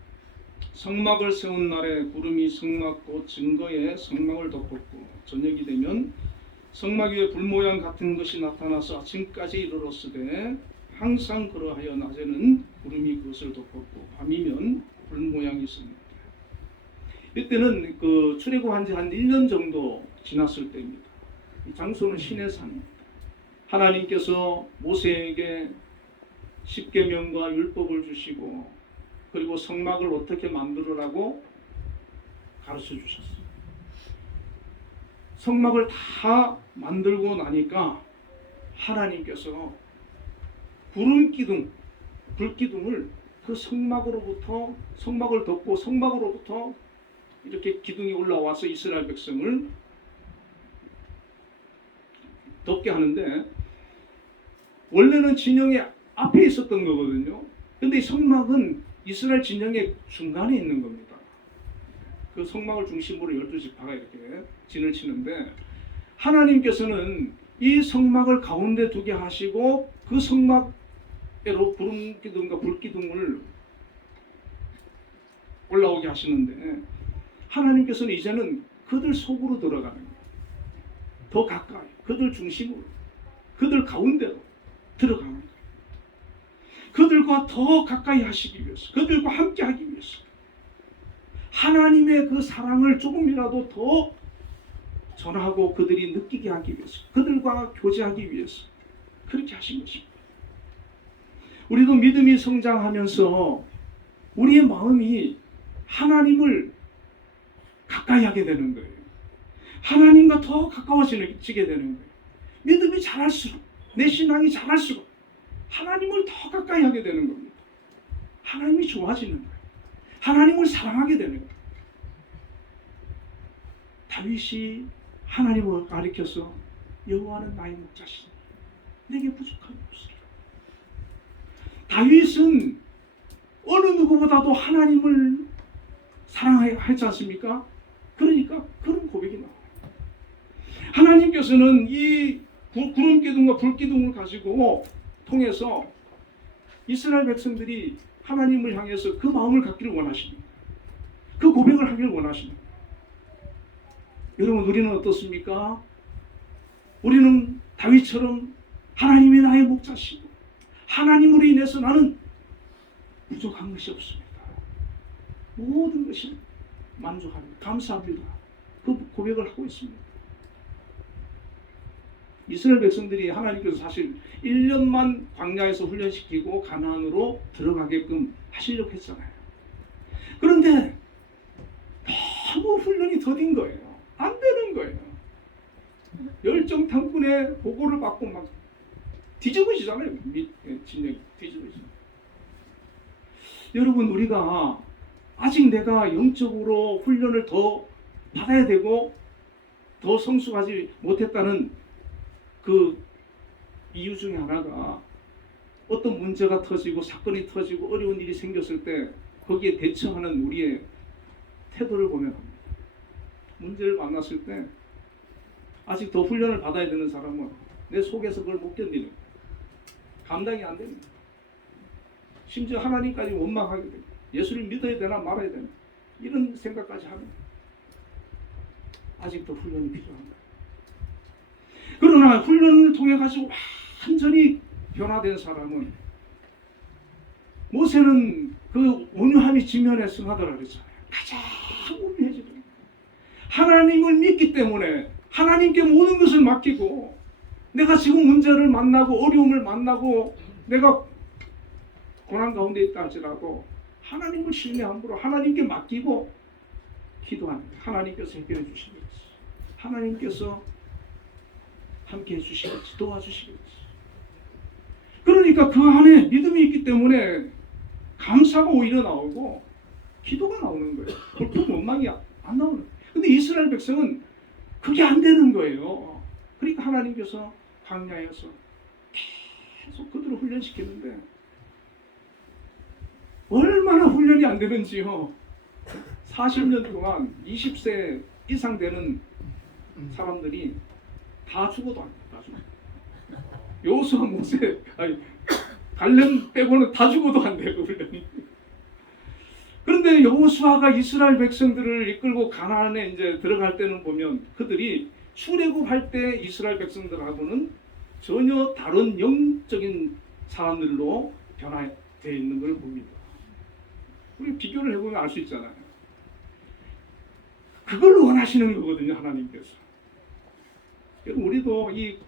성막을 세운 날에 구름이 성막 곧 증거에 성막을 덮었고 저녁이 되면 성막 위에 불 모양 같은 것이 나타나서 아침까지 이르렀으되 항상 그러하여 낮에는 구름이 그것을 덮었고 밤이면 불 모양이 있습니다. 이때는 그 출애굽한 지 한 1년 정도 지났을 때입니다. 이 장소는 시내산입니다. 하나님께서 모세에게 십계명과 율법을 주시고 그리고 성막을 어떻게 만들으라고 가르쳐 주셨어요. 성막을 다 만들고 나니까 하나님께서 구름 기둥, 불 기둥을 그 성막으로부터 성막을 덮고 성막으로부터 이렇게 기둥이 올라와서 이스라엘 백성을 덮게 하는데 원래는 진영의 앞에 있었던 거거든요. 근데 이 성막은 이스라엘 진영의 중간에 있는 겁니다. 그 성막을 중심으로 12지파가 이렇게 진을 치는데 하나님께서는 이 성막을 가운데 두게 하시고 그 성막으로 구름 기둥과 불 기둥을 올라오게 하시는데 하나님께서는 이제는 그들 속으로 들어가는 거예요. 더 가까이 그들 중심으로 그들 가운데로 들어가는 거예요. 그들과 더 가까이 하시기 위해서 그들과 함께 하기 위해서 하나님의 그 사랑을 조금이라도 더 전하고 그들이 느끼게 하기 위해서 그들과 교제하기 위해서 그렇게 하신 것입니다. 우리도 믿음이 성장하면서 우리의 마음이 하나님을 가까이 하게 되는 거예요. 하나님과 더 가까워지게 되는 거예요. 믿음이 자랄수록 내 신앙이 자랄수록 하나님을 더 가까이 하게 되는 겁니다. 하나님이 좋아지는 거예요. 하나님을 사랑하게 되는 거예요. 다윗이 하나님을 가리켜서 여호와는 나의 목자시니 내게 부족함이 없으리라. 다윗은 어느 누구보다도 하나님을 사랑하지 않습니까? 그러니까 그런 고백이 나와요. 하나님께서는 이 구름 기둥과 불 기둥을 가지고 통해서 이스라엘 백성들이 하나님을 향해서 그 마음을 갖기를 원하십니다. 그 고백을 하기를 원하십니다. 여러분 우리는 어떻습니까? 우리는 다윗처럼 하나님이 나의 목자시고 하나님으로 인해서 나는 부족한 것이 없습니다. 모든 것이 만족합니다. 감사합니다. 그 고백을 하고 있습니다. 이스라엘 백성들이 하나님께서 사실 1년만 광야에서 훈련시키고 가나안으로 들어가게끔 하시려고 했잖아요. 그런데 너무 훈련이 더딘 거예요. 안 되는 거예요. 열정탕꾼의 보고를 받고 막 뒤집어지잖아요. 진영이 뒤집어지잖아요. 여러분 우리가 아직 내가 영적으로 훈련을 더 받아야 되고 더 성숙하지 못했다는 그 이유 중에 하나가 어떤 문제가 터지고 사건이 터지고 어려운 일이 생겼을 때 거기에 대처하는 우리의 태도를 보면 합니다. 문제를 만났을 때 아직 더 훈련을 받아야 되는 사람은 내 속에서 그걸 못 견디는 거예요. 감당이 안 됩니다. 심지어 하나님까지 원망하게 됩니다. 예수를 믿어야 되나 말아야 되나 이런 생각까지 하면 아직 더 훈련이 필요한 거예요. 그러나 훈련을 통해 가지고 완전히 변화된 사람은 모세는 그 온유함이 지면에 승하더라 그랬잖아요. 가장 온유해지더라. 하나님을 믿기 때문에 하나님께 모든 것을 맡기고 내가 지금 문제를 만나고 어려움을 만나고 내가 고난 가운데 있다 할지라도 하나님을 신뢰함으로 하나님께 맡기고 기도하는 거예요. 하나님께서 해결해 주시겠지. 하나님께서 함께 해주시겠지. 도와주시겠지. 그러니까 그 안에 믿음이 있기 때문에 감사가 오히려 나오고 기도가 나오는 거예요. 보통 원망이 안 나오는 거예요. 근데 이스라엘 백성은 그게 안 되는 거예요. 그러니까 하나님께서 광야에서 계속 그들을 훈련시키는데 얼마나 훈련이 안 되는지요. 40년 동안 20세 이상 되는 사람들이 다 죽어도 안 돼. 다 죽어. 여호수아 모세 갈렙 빼고는 다 죽어도 안 돼. 그 훈련이. 그런데 여호수아가 이스라엘 백성들을 이끌고 가나안에 이제 들어갈 때는 보면 그들이 출애굽할 때 이스라엘 백성들하고는 전혀 다른 영적인 사람들로 변화되어 있는 걸 봅니다. 우리 비교를 해보면 알 수 있잖아요. 그걸 원하시는 거거든요, 하나님께서. 여러분 우리도 이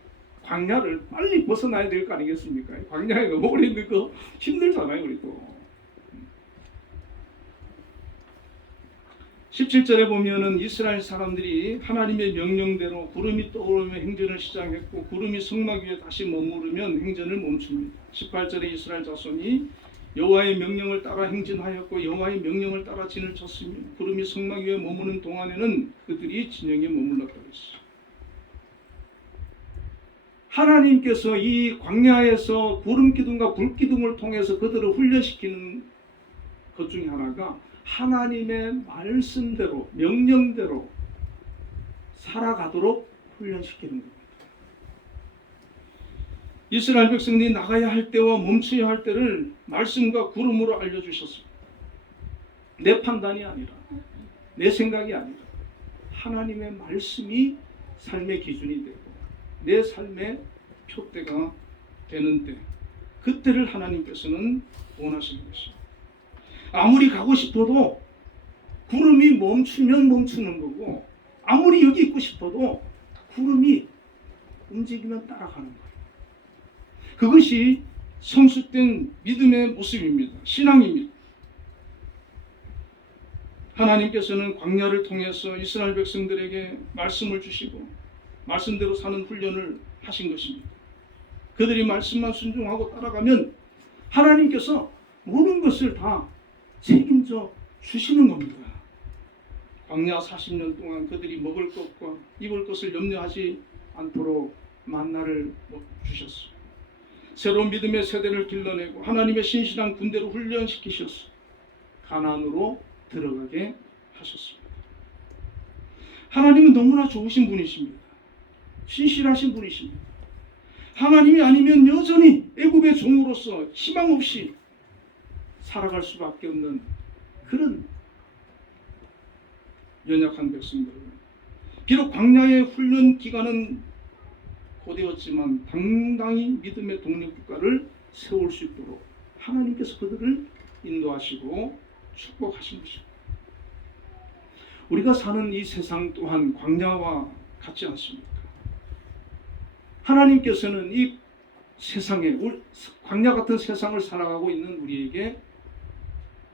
광야를 빨리 벗어나야 될 거 아니겠습니까? 광야에 너무 오래 있는 거 힘들잖아요, 우리도. 17절에 보면은 이스라엘 사람들이 하나님의 명령대로 구름이 떠오르며 행전을 시작했고 구름이 성막 위에 다시 머무르면 행전을 멈춥니다. 18절에 이스라엘 자손이 여호와의 명령을 따라 행진하였고 여호와의 명령을 따라 진을 쳤으며 구름이 성막 위에 머무는 동안에는 그들이 진영에 머물렀다고 했어요. 하나님께서 이 광야에서 구름 기둥과 불 기둥을 통해서 그들을 훈련시키는 것 중에 하나가 하나님의 말씀대로 명령대로 살아가도록 훈련시키는 겁니다. 이스라엘 백성들이 나가야 할 때와 멈춰야 할 때를 말씀과 구름으로 알려주셨습니다. 내 판단이 아니라 내 생각이 아니라 하나님의 말씀이 삶의 기준이 되고 내 삶의 표대가 되는 때 그때를 하나님께서는 원하시는 것입니다. 아무리 가고 싶어도 구름이 멈추면 멈추는 거고 아무리 여기 있고 싶어도 구름이 움직이면 따라가는 거예요. 그것이 성숙된 믿음의 모습입니다. 신앙입니다. 하나님께서는 광야를 통해서 이스라엘 백성들에게 말씀을 주시고 말씀대로 사는 훈련을 하신 것입니다. 그들이 말씀만 순종하고 따라가면 하나님께서 모든 것을 다 책임져 주시는 겁니다. 광야 40년 동안 그들이 먹을 것과 입을 것을 염려하지 않도록 만나를 주셨어요. 새로운 믿음의 세대를 길러내고 하나님의 신실한 군대로 훈련시키셔서 가나안으로 들어가게 하셨습니다. 하나님은 너무나 좋으신 분이십니다. 신실하신 분이십니다. 하나님이 아니면 여전히 애굽의 종으로서 희망 없이 살아갈 수밖에 없는 그런 연약한 백성들. 비록 광야의 훈련 기간은 고되었지만 당당히 믿음의 독립국가를 세울 수 있도록 하나님께서 그들을 인도하시고 축복하신 것입니다. 우리가 사는 이 세상 또한 광야와 같지 않습니까? 하나님께서는 이 세상에 광야 같은 세상을 살아가고 있는 우리에게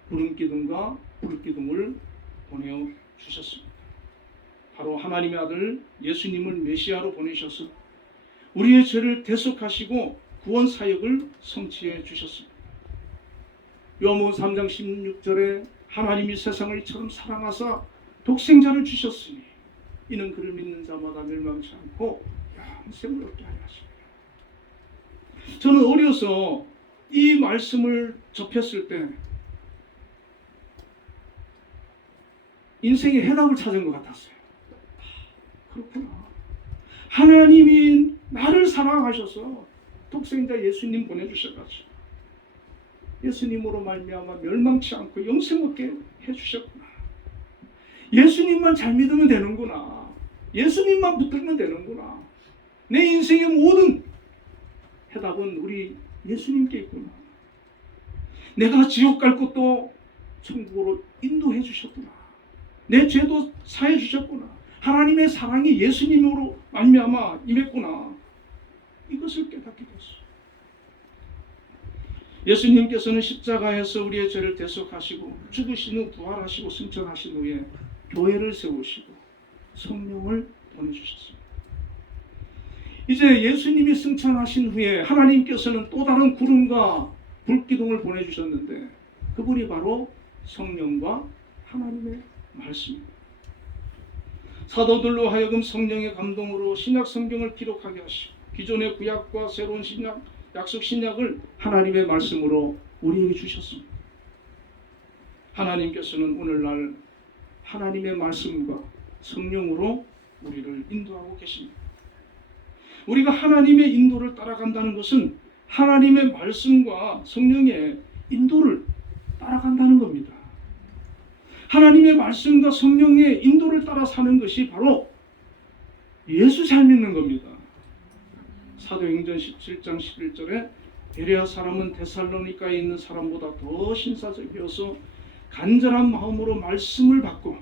구름 기둥과 불 기둥을 보내어 주셨습니다. 바로 하나님의 아들 예수님을 메시아로 보내셔서 우리의 죄를 대속하시고 구원 사역을 성취해 주셨습니다. 요한복음 3장 16절에 하나님이 세상을 이처럼 사랑하사 독생자를 주셨으니 이는 그를 믿는 자마다 멸망치 않고 영생을 얻게 하려 하십니다. 저는 어려서 이 말씀을 접했을 때 인생의 해답을 찾은 것 같았어요. 그렇구나. 하나님이 나를 사랑하셔서 독생자 예수님 보내주셔가지고 예수님으로 말미암아 멸망치 않고 영생 얻게 해주셨구나. 예수님만 잘 믿으면 되는구나. 예수님만 붙들면 되는구나. 내 인생의 모든 해답은 우리 예수님께 있구나. 내가 지옥 갈 것도 천국으로 인도해 주셨구나. 내 죄도 사해 주셨구나. 하나님의 사랑이 예수님으로 말미암아 임했구나. 이것을 깨닫게 됐어요. 예수님께서는 십자가에서 우리의 죄를 대속하시고 죽으신 후 부활하시고 승천하신 후에 교회를 세우시고 성령을 보내주셨습니다. 이제 예수님이 승천하신 후에 하나님께서는 또 다른 구름과 불기둥을 보내주셨는데 그분이 바로 성령과 하나님의 말씀입니다. 사도들로 하여금 성령의 감동으로 신약 성경을 기록하게 하시고 기존의 구약과 새로운 신약, 약속 신약을 하나님의 말씀으로 우리에게 주셨습니다. 하나님께서는 오늘날 하나님의 말씀과 성령으로 우리를 인도하고 계십니다. 우리가 하나님의 인도를 따라간다는 것은 하나님의 말씀과 성령의 인도를 따라간다는 겁니다. 하나님의 말씀과 성령의 인도를 따라 사는 것이 바로 예수 잘 믿는 겁니다. 사도행전 17장 11절에 베레아 사람은 데살로니가에 있는 사람보다 더 신사적이어서 간절한 마음으로 말씀을 받고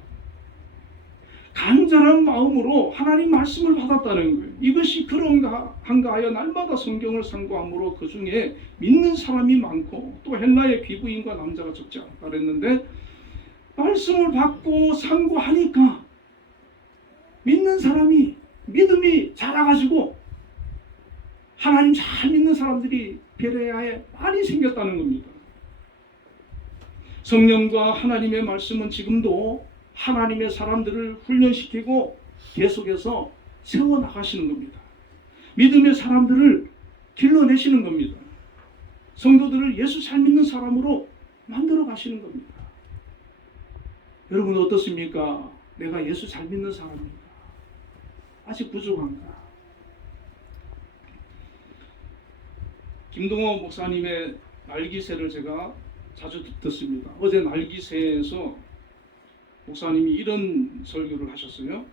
간절한 간절한 마음으로 하나님 말씀을 받았다는 거예요. 이것이 그런가 한가 하여 날마다 성경을 상고함으로 그 중에 믿는 사람이 많고 또 헬라의 귀부인과 남자가 적지 않다 그랬는데, 말씀을 받고 상고하니까 믿는 사람이 믿음이 자라가지고 하나님 잘 믿는 사람들이 베레아에 많이 생겼다는 겁니다. 성령과 하나님의 말씀은 지금도 하나님의 사람들을 훈련시키고 계속해서 세워나가시는 겁니다. 믿음의 사람들을 길러내시는 겁니다. 성도들을 예수 잘 믿는 사람으로 만들어 가시는 겁니다. 여러분 어떻습니까? 내가 예수 잘 믿는 사람인가? 아직 부족한가? 김동호 목사님의 날기새를 제가 자주 듣습니다. 어제 날기새에서 목사님이 이런 설교를 하셨어요.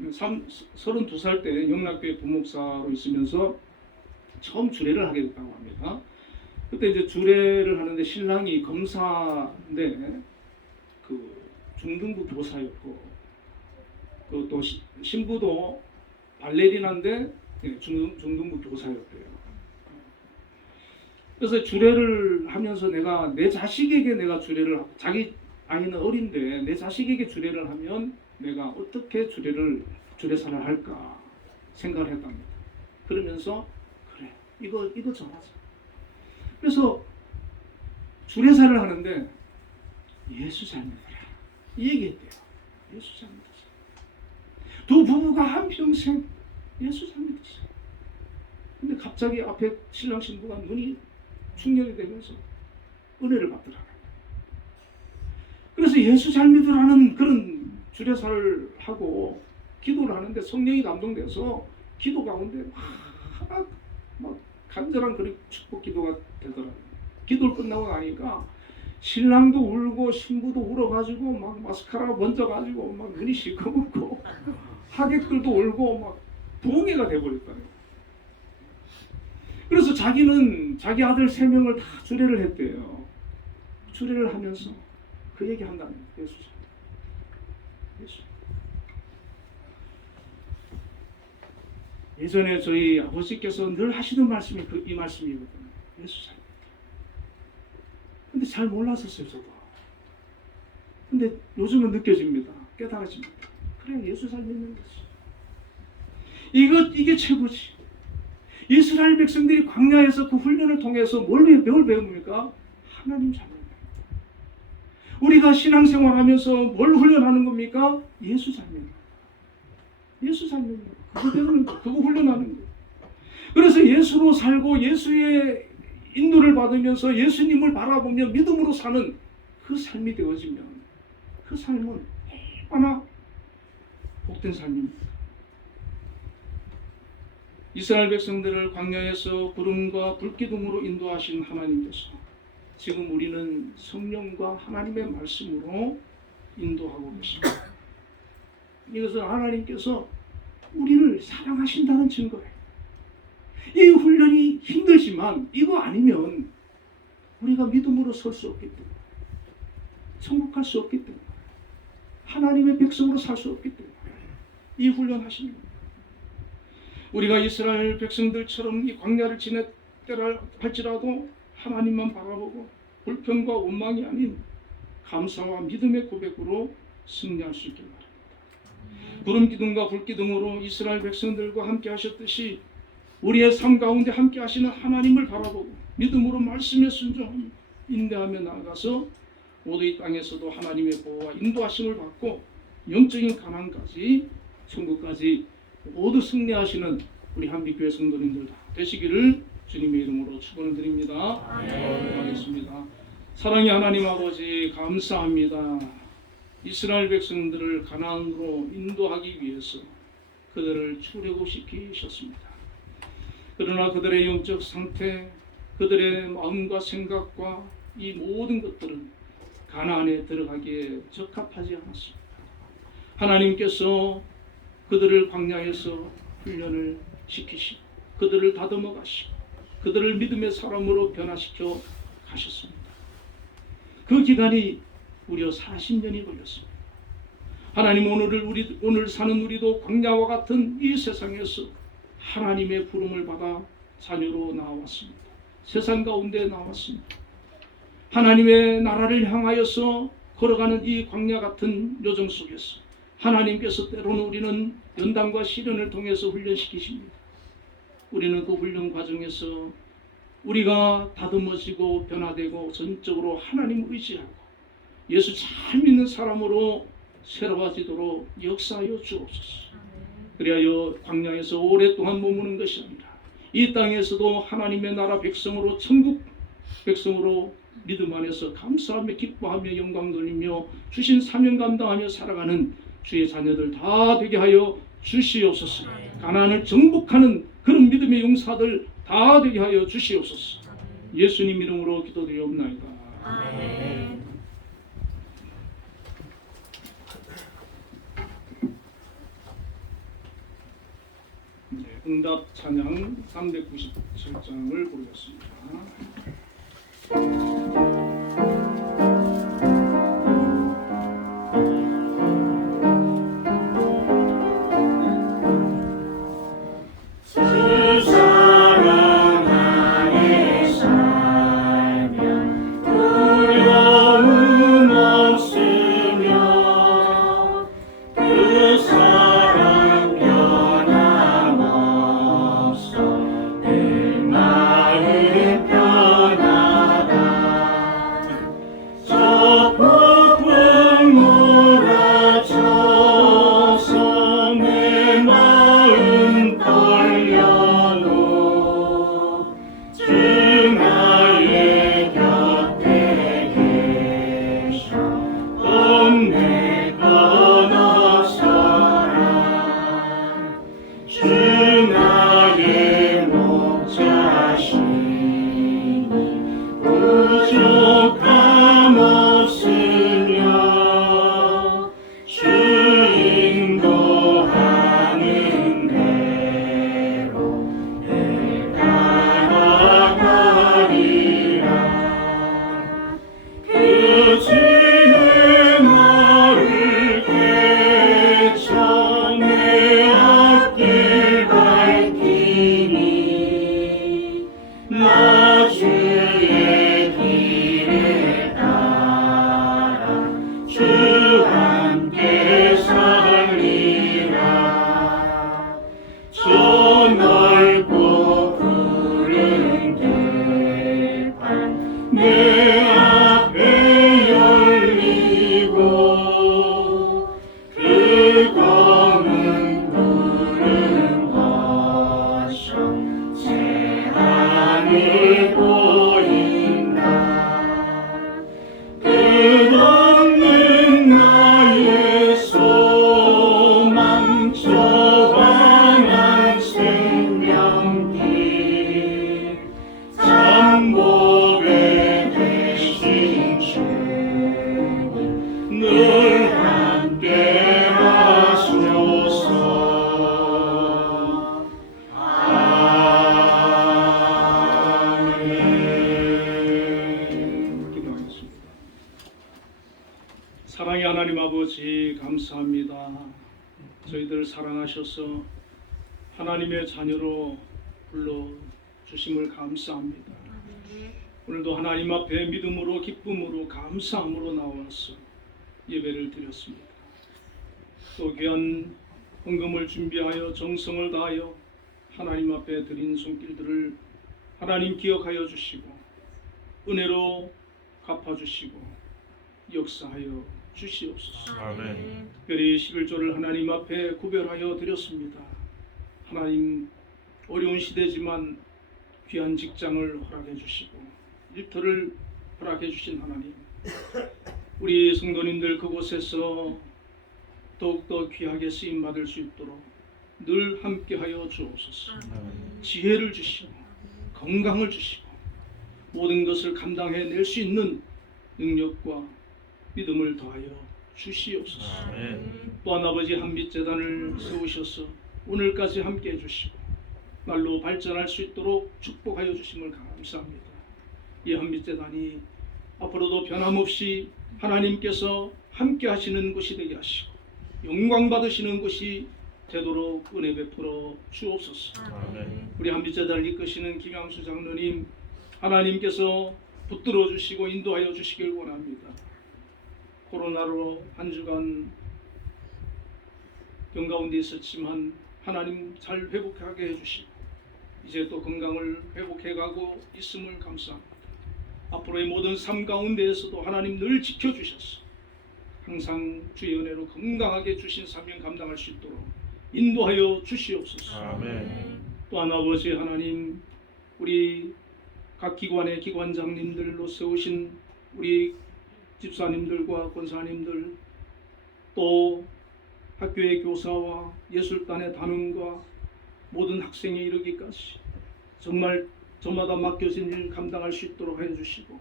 32살 때 영락교회 부목사로 있으면서 처음 주례를 하게 됐다고 합니다. 그때 이제 주례를 하는데 신랑이 검사인데 그 중등부 교사였고, 또 신부도 발레리나인데 중등부 교사였대요. 그래서 주례를 하면서 내가 내 자식에게 내가 주례를, 자기 아이는 어린데 내 자식에게 주례를 하면 내가 어떻게 주례사를 할까 생각을 했답니다. 그러면서 그래 이거 정하자. 그래서 주례사를 하는데 예수 잘 믿어라 이 얘기했대요. 예수 잘 믿으세요. 두 부부가 한평생 예수 잘 믿으세요. 근데 갑자기 앞에 신랑 신부가 눈이 충혈이 되면서 은혜를 받더라고요. 그래서 예수 잘 믿으라는 그런 주례사를 하고 기도를 하는데 성령이 감동돼서 기도 가운데 막 간절한 그런 축복 기도가 되더라고요. 기도를 끝나고 나니까 신랑도 울고 신부도 울어가지고 막 마스카라 번져가지고 막 눈이 시커멓고 하객들도 울고 막 부흥회가 돼버렸다고요. 그래서 자기는 자기 아들 3명을 다 주례를 했대요. 주례를 하면서 그 얘기 한다는 거예요. 예수. 예전에 저희 아버지께서 늘 하시는 말씀이 이 말씀이거든요. 예수 잘 믿다. 근데 잘 몰랐었어요, 저도. 근데 요즘은 느껴집니다. 깨달아집니다. 그래, 예수 잘 믿는 거지. 이게 최고지. 이스라엘 백성들이 광야에서 그 훈련을 통해서 뭘 배웁니까? 하나님 잘 믿는 겁니다. 우리가 신앙생활하면서 뭘 훈련하는 겁니까? 예수 잘 믿는 겁니다. 예수 잘 믿는 겁니다. 그거 배우는 거, 그거 훈련하는 거예요. 그래서 예수로 살고 예수의 인도를 받으면서 예수님을 바라보며 믿음으로 사는 그 삶이 되어지면 그 삶은 얼마나 복된 삶입니다. 이스라엘 백성들을 광야에서 구름과 불기둥으로 인도하신 하나님께서 지금 우리는 성령과 하나님의 말씀으로 인도하고 계십니다. 이것은 하나님께서 우리를 사랑하신다는 증거예요. 이 훈련이 힘들지만 이거 아니면 우리가 믿음으로 설 수 없기 때문에, 천국할 수 없기 때문에, 하나님의 백성으로 살 수 없기 때문에 이 훈련 하시는 겁니다. 우리가 이스라엘 백성들처럼 이 광야를 지냈더라 할지라도 하나님만 바라보고 불평과 원망이 아닌 감사와 믿음의 고백으로 승리할 수 있길 바랍니다. 구름 기둥과 불 기둥으로 이스라엘 백성들과 함께 하셨듯이 우리의 삶 가운데 함께 하시는 하나님을 바라보고 믿음으로 말씀에 순종하며 인내하며 나아가서 모두 이 땅에서도 하나님의 보호와 인도하심을 받고 영적인 가난까지 천국까지 모두 승리하시는 우리 한빛교회 성도님들 다 되시기를 주님의 이름으로 축원을 드립니다. 기도하겠습니다. 사랑의 하나님 아버지 감사합니다. 이스라엘 백성들을 가나안으로 인도하기 위해서 그들을 출애굽시키셨습니다. 그러나 그들의 영적 상태, 그들의 마음과 생각과 이 모든 것들은 가나안에 들어가기에 적합하지 않았습니다. 하나님께서 그들을 광야에서 훈련을 시키시고 그들을 다듬어 가시고 그들을 믿음의 사람으로 변화시켜 가셨습니다. 그 기간이 무려 40년이 걸렸습니다. 하나님 오늘 사는 우리도 광야와 같은 이 세상에서 하나님의 부름을 받아 자녀로 나왔습니다. 세상 가운데 나왔습니다. 하나님의 나라를 향하여서 걸어가는 이 광야 같은 여정 속에서 하나님께서 때로는 우리는 연단과 시련을 통해서 훈련시키십니다. 우리는 그 훈련 과정에서 우리가 다듬어지고 변화되고 전적으로 하나님 의지하고 예수 잘 믿는 사람으로 새로워지도록 역사하여 주옵소서. 그리하여 광야에서 오랫동안 머무는 것이 아니라 이 땅에서도 하나님의 나라 백성으로 천국 백성으로 믿음 안에서 감사하며 기뻐하며 영광 돌리며 주신 사명 감당하며 살아가는 주의 자녀들 다 되게 하여 주시옵소서. 가나안을 정복하는 그런 믿음의 용사들 다 되게 하여 주시옵소서. 예수님 이름으로 기도드리옵나이다. 아멘. 응답 찬양 397장을 부르겠습니다. 사랑의 하나님 아버지 감사합니다. 저희들 사랑하셔서 하나님의 자녀로 불러주심을 감사합니다. 오늘도 하나님 앞에 믿음으로 기쁨으로 감사함으로 나와서 예배를 드렸습니다. 또 귀한 헌금을 준비하여 정성을 다하여 하나님 앞에 드린 손길들을 하나님 기억하여 주시고 은혜로 갚아주시고 역사하여 주시옵소서. 아멘. 특별히 11조를 하나님 앞에 구별하여 드렸습니다. 하나님 어려운 시대지만 귀한 직장을 허락해 주시고 일터를 허락해 주신 하나님, 우리 성도님들 그곳에서 더욱더 귀하게 쓰임 받을 수 있도록 늘 함께하여 주옵소서. 지혜를 주시고 건강을 주시고 모든 것을 감당해낼 수 있는 능력과 믿음을 더하여 주시옵소서. 또한 아버지 한빛재단을 세우셔서 오늘까지 함께해 주시고 날로 발전할 수 있도록 축복하여 주심을 감사합니다. 이 한빛재단이 앞으로도 변함없이 하나님께서 함께 하시는 곳이 되게 하시고 영광 받으시는 것이 되도록 은혜 베풀어 주옵소서. 아멘. 우리 한빛제자를 이끄시는 김양수 장로님, 하나님께서 붙들어 주시고 인도하여 주시길 원합니다. 코로나로 한 주간 병 가운데 있었지만 하나님 잘 회복하게 해주시고 이제 또 건강을 회복해가고 있음을 감사합니다. 앞으로의 모든 삶 가운데에서도 하나님 늘 지켜주셔서 항상 주의 은혜로 건강하게 주신 사명 감당할 수 있도록 인도하여 주시옵소서. 아멘. 또한 아버지 하나님, 우리 각 기관의 기관장님들로 세우신 우리 집사님들과 권사님들, 또 학교의 교사와 예술단의 단원과 모든 학생에 이르기까지 정말 저마다 맡겨진 일 감당할 수 있도록 해주시고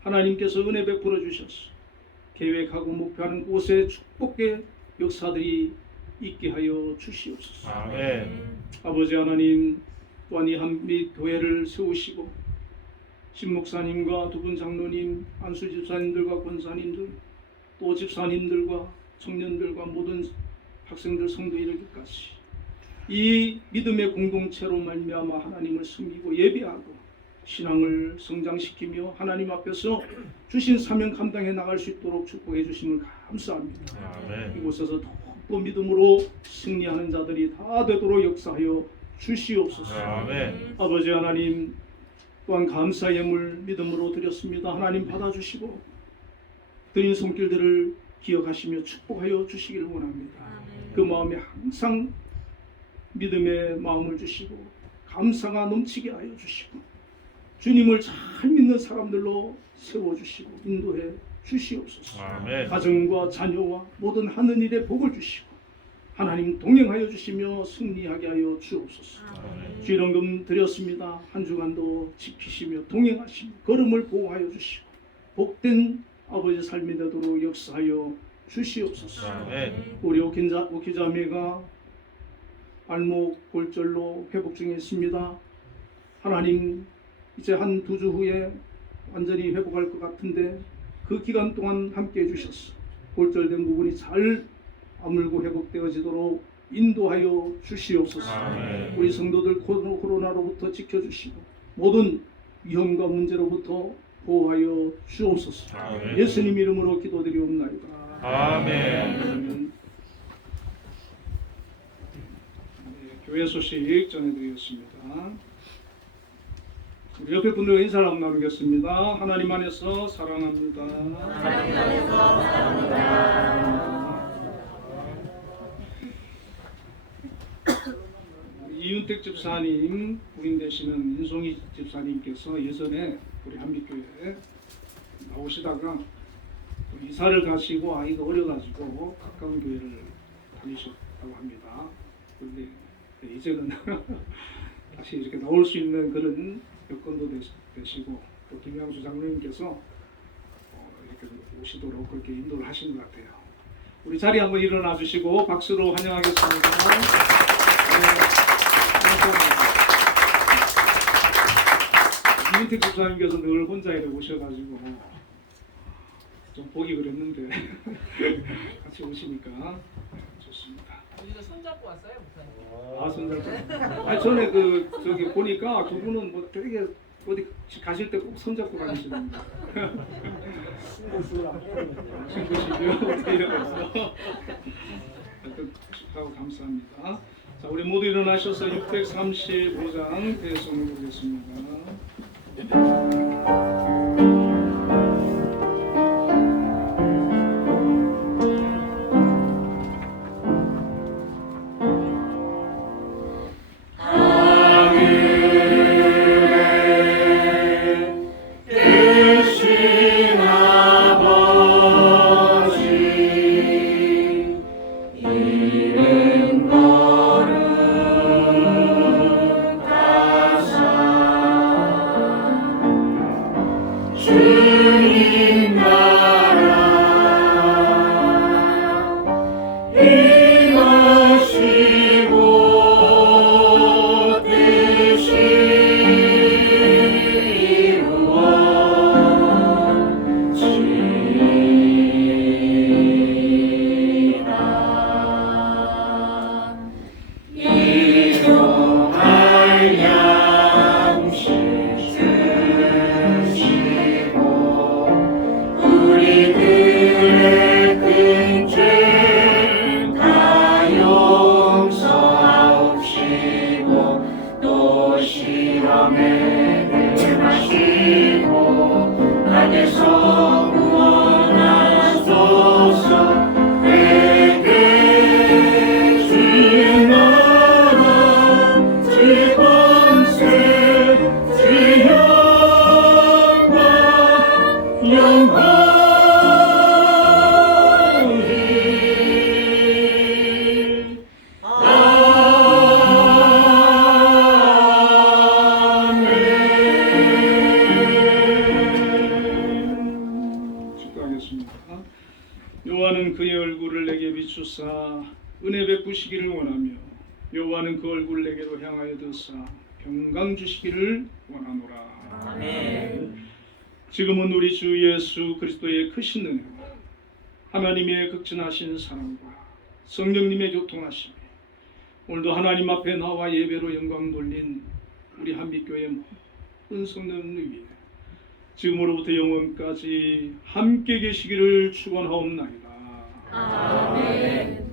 하나님께서 은혜 베풀어 주셔서 계획하고 목표하는 곳에 축복의 역사들이 있게 하여 주시옵소서. 아멘. 아버지 하나님, 또한 이 한빛 교회를 세우시고 신목사님과 두 분 장로님, 안수 집사님들과 권사님들, 또 집사님들과 청년들과 모든 학생들 성도 이르기까지 이 믿음의 공동체로 말미암아 하나님을 섬기고 예배하고 신앙을 성장시키며 하나님 앞에서 주신 사명 감당해 나갈 수 있도록 축복해 주심을 감사합니다. 아멘. 이곳에서 더 믿음으로 승리하는 자들이 다 되도록 역사하여 주시옵소서. 아멘. 아버지 하나님, 또한 감사 예물 믿음으로 드렸습니다. 하나님 받아주시고 드린 손길들을 기억하시며 축복하여 주시기를 원합니다. 그 마음에 항상 믿음의 마음을 주시고 감사가 넘치게 하여 주시고 주님을 잘 믿는 사람들로 세워주시고 인도해 주시옵소서. 아멘. 가정과 자녀와 모든 하는 일에 복을 주시고 하나님 동행하여 주시며 승리하게 하여 주옵소서. 아멘. 주일원금 드렸습니다. 한 주간도 지키시며 동행하시며 걸음을 보호하여 주시고 복된 아버지 삶이 되도록 역사하여 주시옵소서. 아멘. 우리 오키자매가 알목 골절로 회복 중에 있습니다. 하나님, 이제 한 2주 후에 완전히 회복할 것 같은데 그 기간 동안 함께 해주셔서 골절된 부분이 잘 아물고 회복되어지도록 인도하여 주시옵소서. 아멘. 우리 성도들 코로나로부터 지켜주시고 모든 위험과 문제로부터 보호하여 주옵소서. 아멘. 예수님 이름으로 기도드리옵나이다. 아멘. 교회 소식 전해드리겠습니다. 우리 옆에 분들과 인사를 한번 나누겠습니다. 하나님 안에서 사랑합니다. 하나님 안에서 사랑합니다. 이윤택 집사님 부인 되시는 인송이 집사님께서 예전에 우리 한빛교회에 나오시다가 이사를 가시고 아이가 어려가지고 가까운 교회를 다니셨다고 합니다. 그런데 이제는 다시 이렇게 나올 수 있는 그런 여건도 되시고 또 김양수 장로님께서 이렇게 오시도록 그렇게 인도를 하신 것 같아요. 우리 자리 한번 일어나 주시고 박수로 환영하겠습니다. 이민택 집사님께서 늘 혼자 이렇게 오셔가지고 좀 보기 그랬는데 같이 오시니까 좋습니다. 우리가 손잡고 왔어요, 목사님. 아, 손잡고. 아니 전에 저기 보니까 두 분은 뭐 되게 어디 가실 때 꼭 손잡고 가시는데. 신고시고요. 어떻게 이래서. 축하하고 감사합니다. 자, 우리 모두 일어나셔서 635장 대성을 보겠습니다. 또 시험에 들마시고 악에서 구원하소서. 회개 주의 나라 주의 권세 주의 영광 축도하겠습니다. 여호와는 그의 얼굴을 내게 비추사 은혜 베푸시기를 원하며 여호와는 그 얼굴을 내게로 향하여 드사 평강 주시기를 원하노라. 아멘. 지금은 우리 주 예수 그리스도의 크신 은혜와 하나님의 극진하신 사랑과 성령님의 교통하심이 오늘도 하나님 앞에 나와 예배로 영광 돌린 우리 한빛교회 모든 성도들 위해 지금으로부터 영원까지 함께 계시기를 축원하옵나이다. 아멘.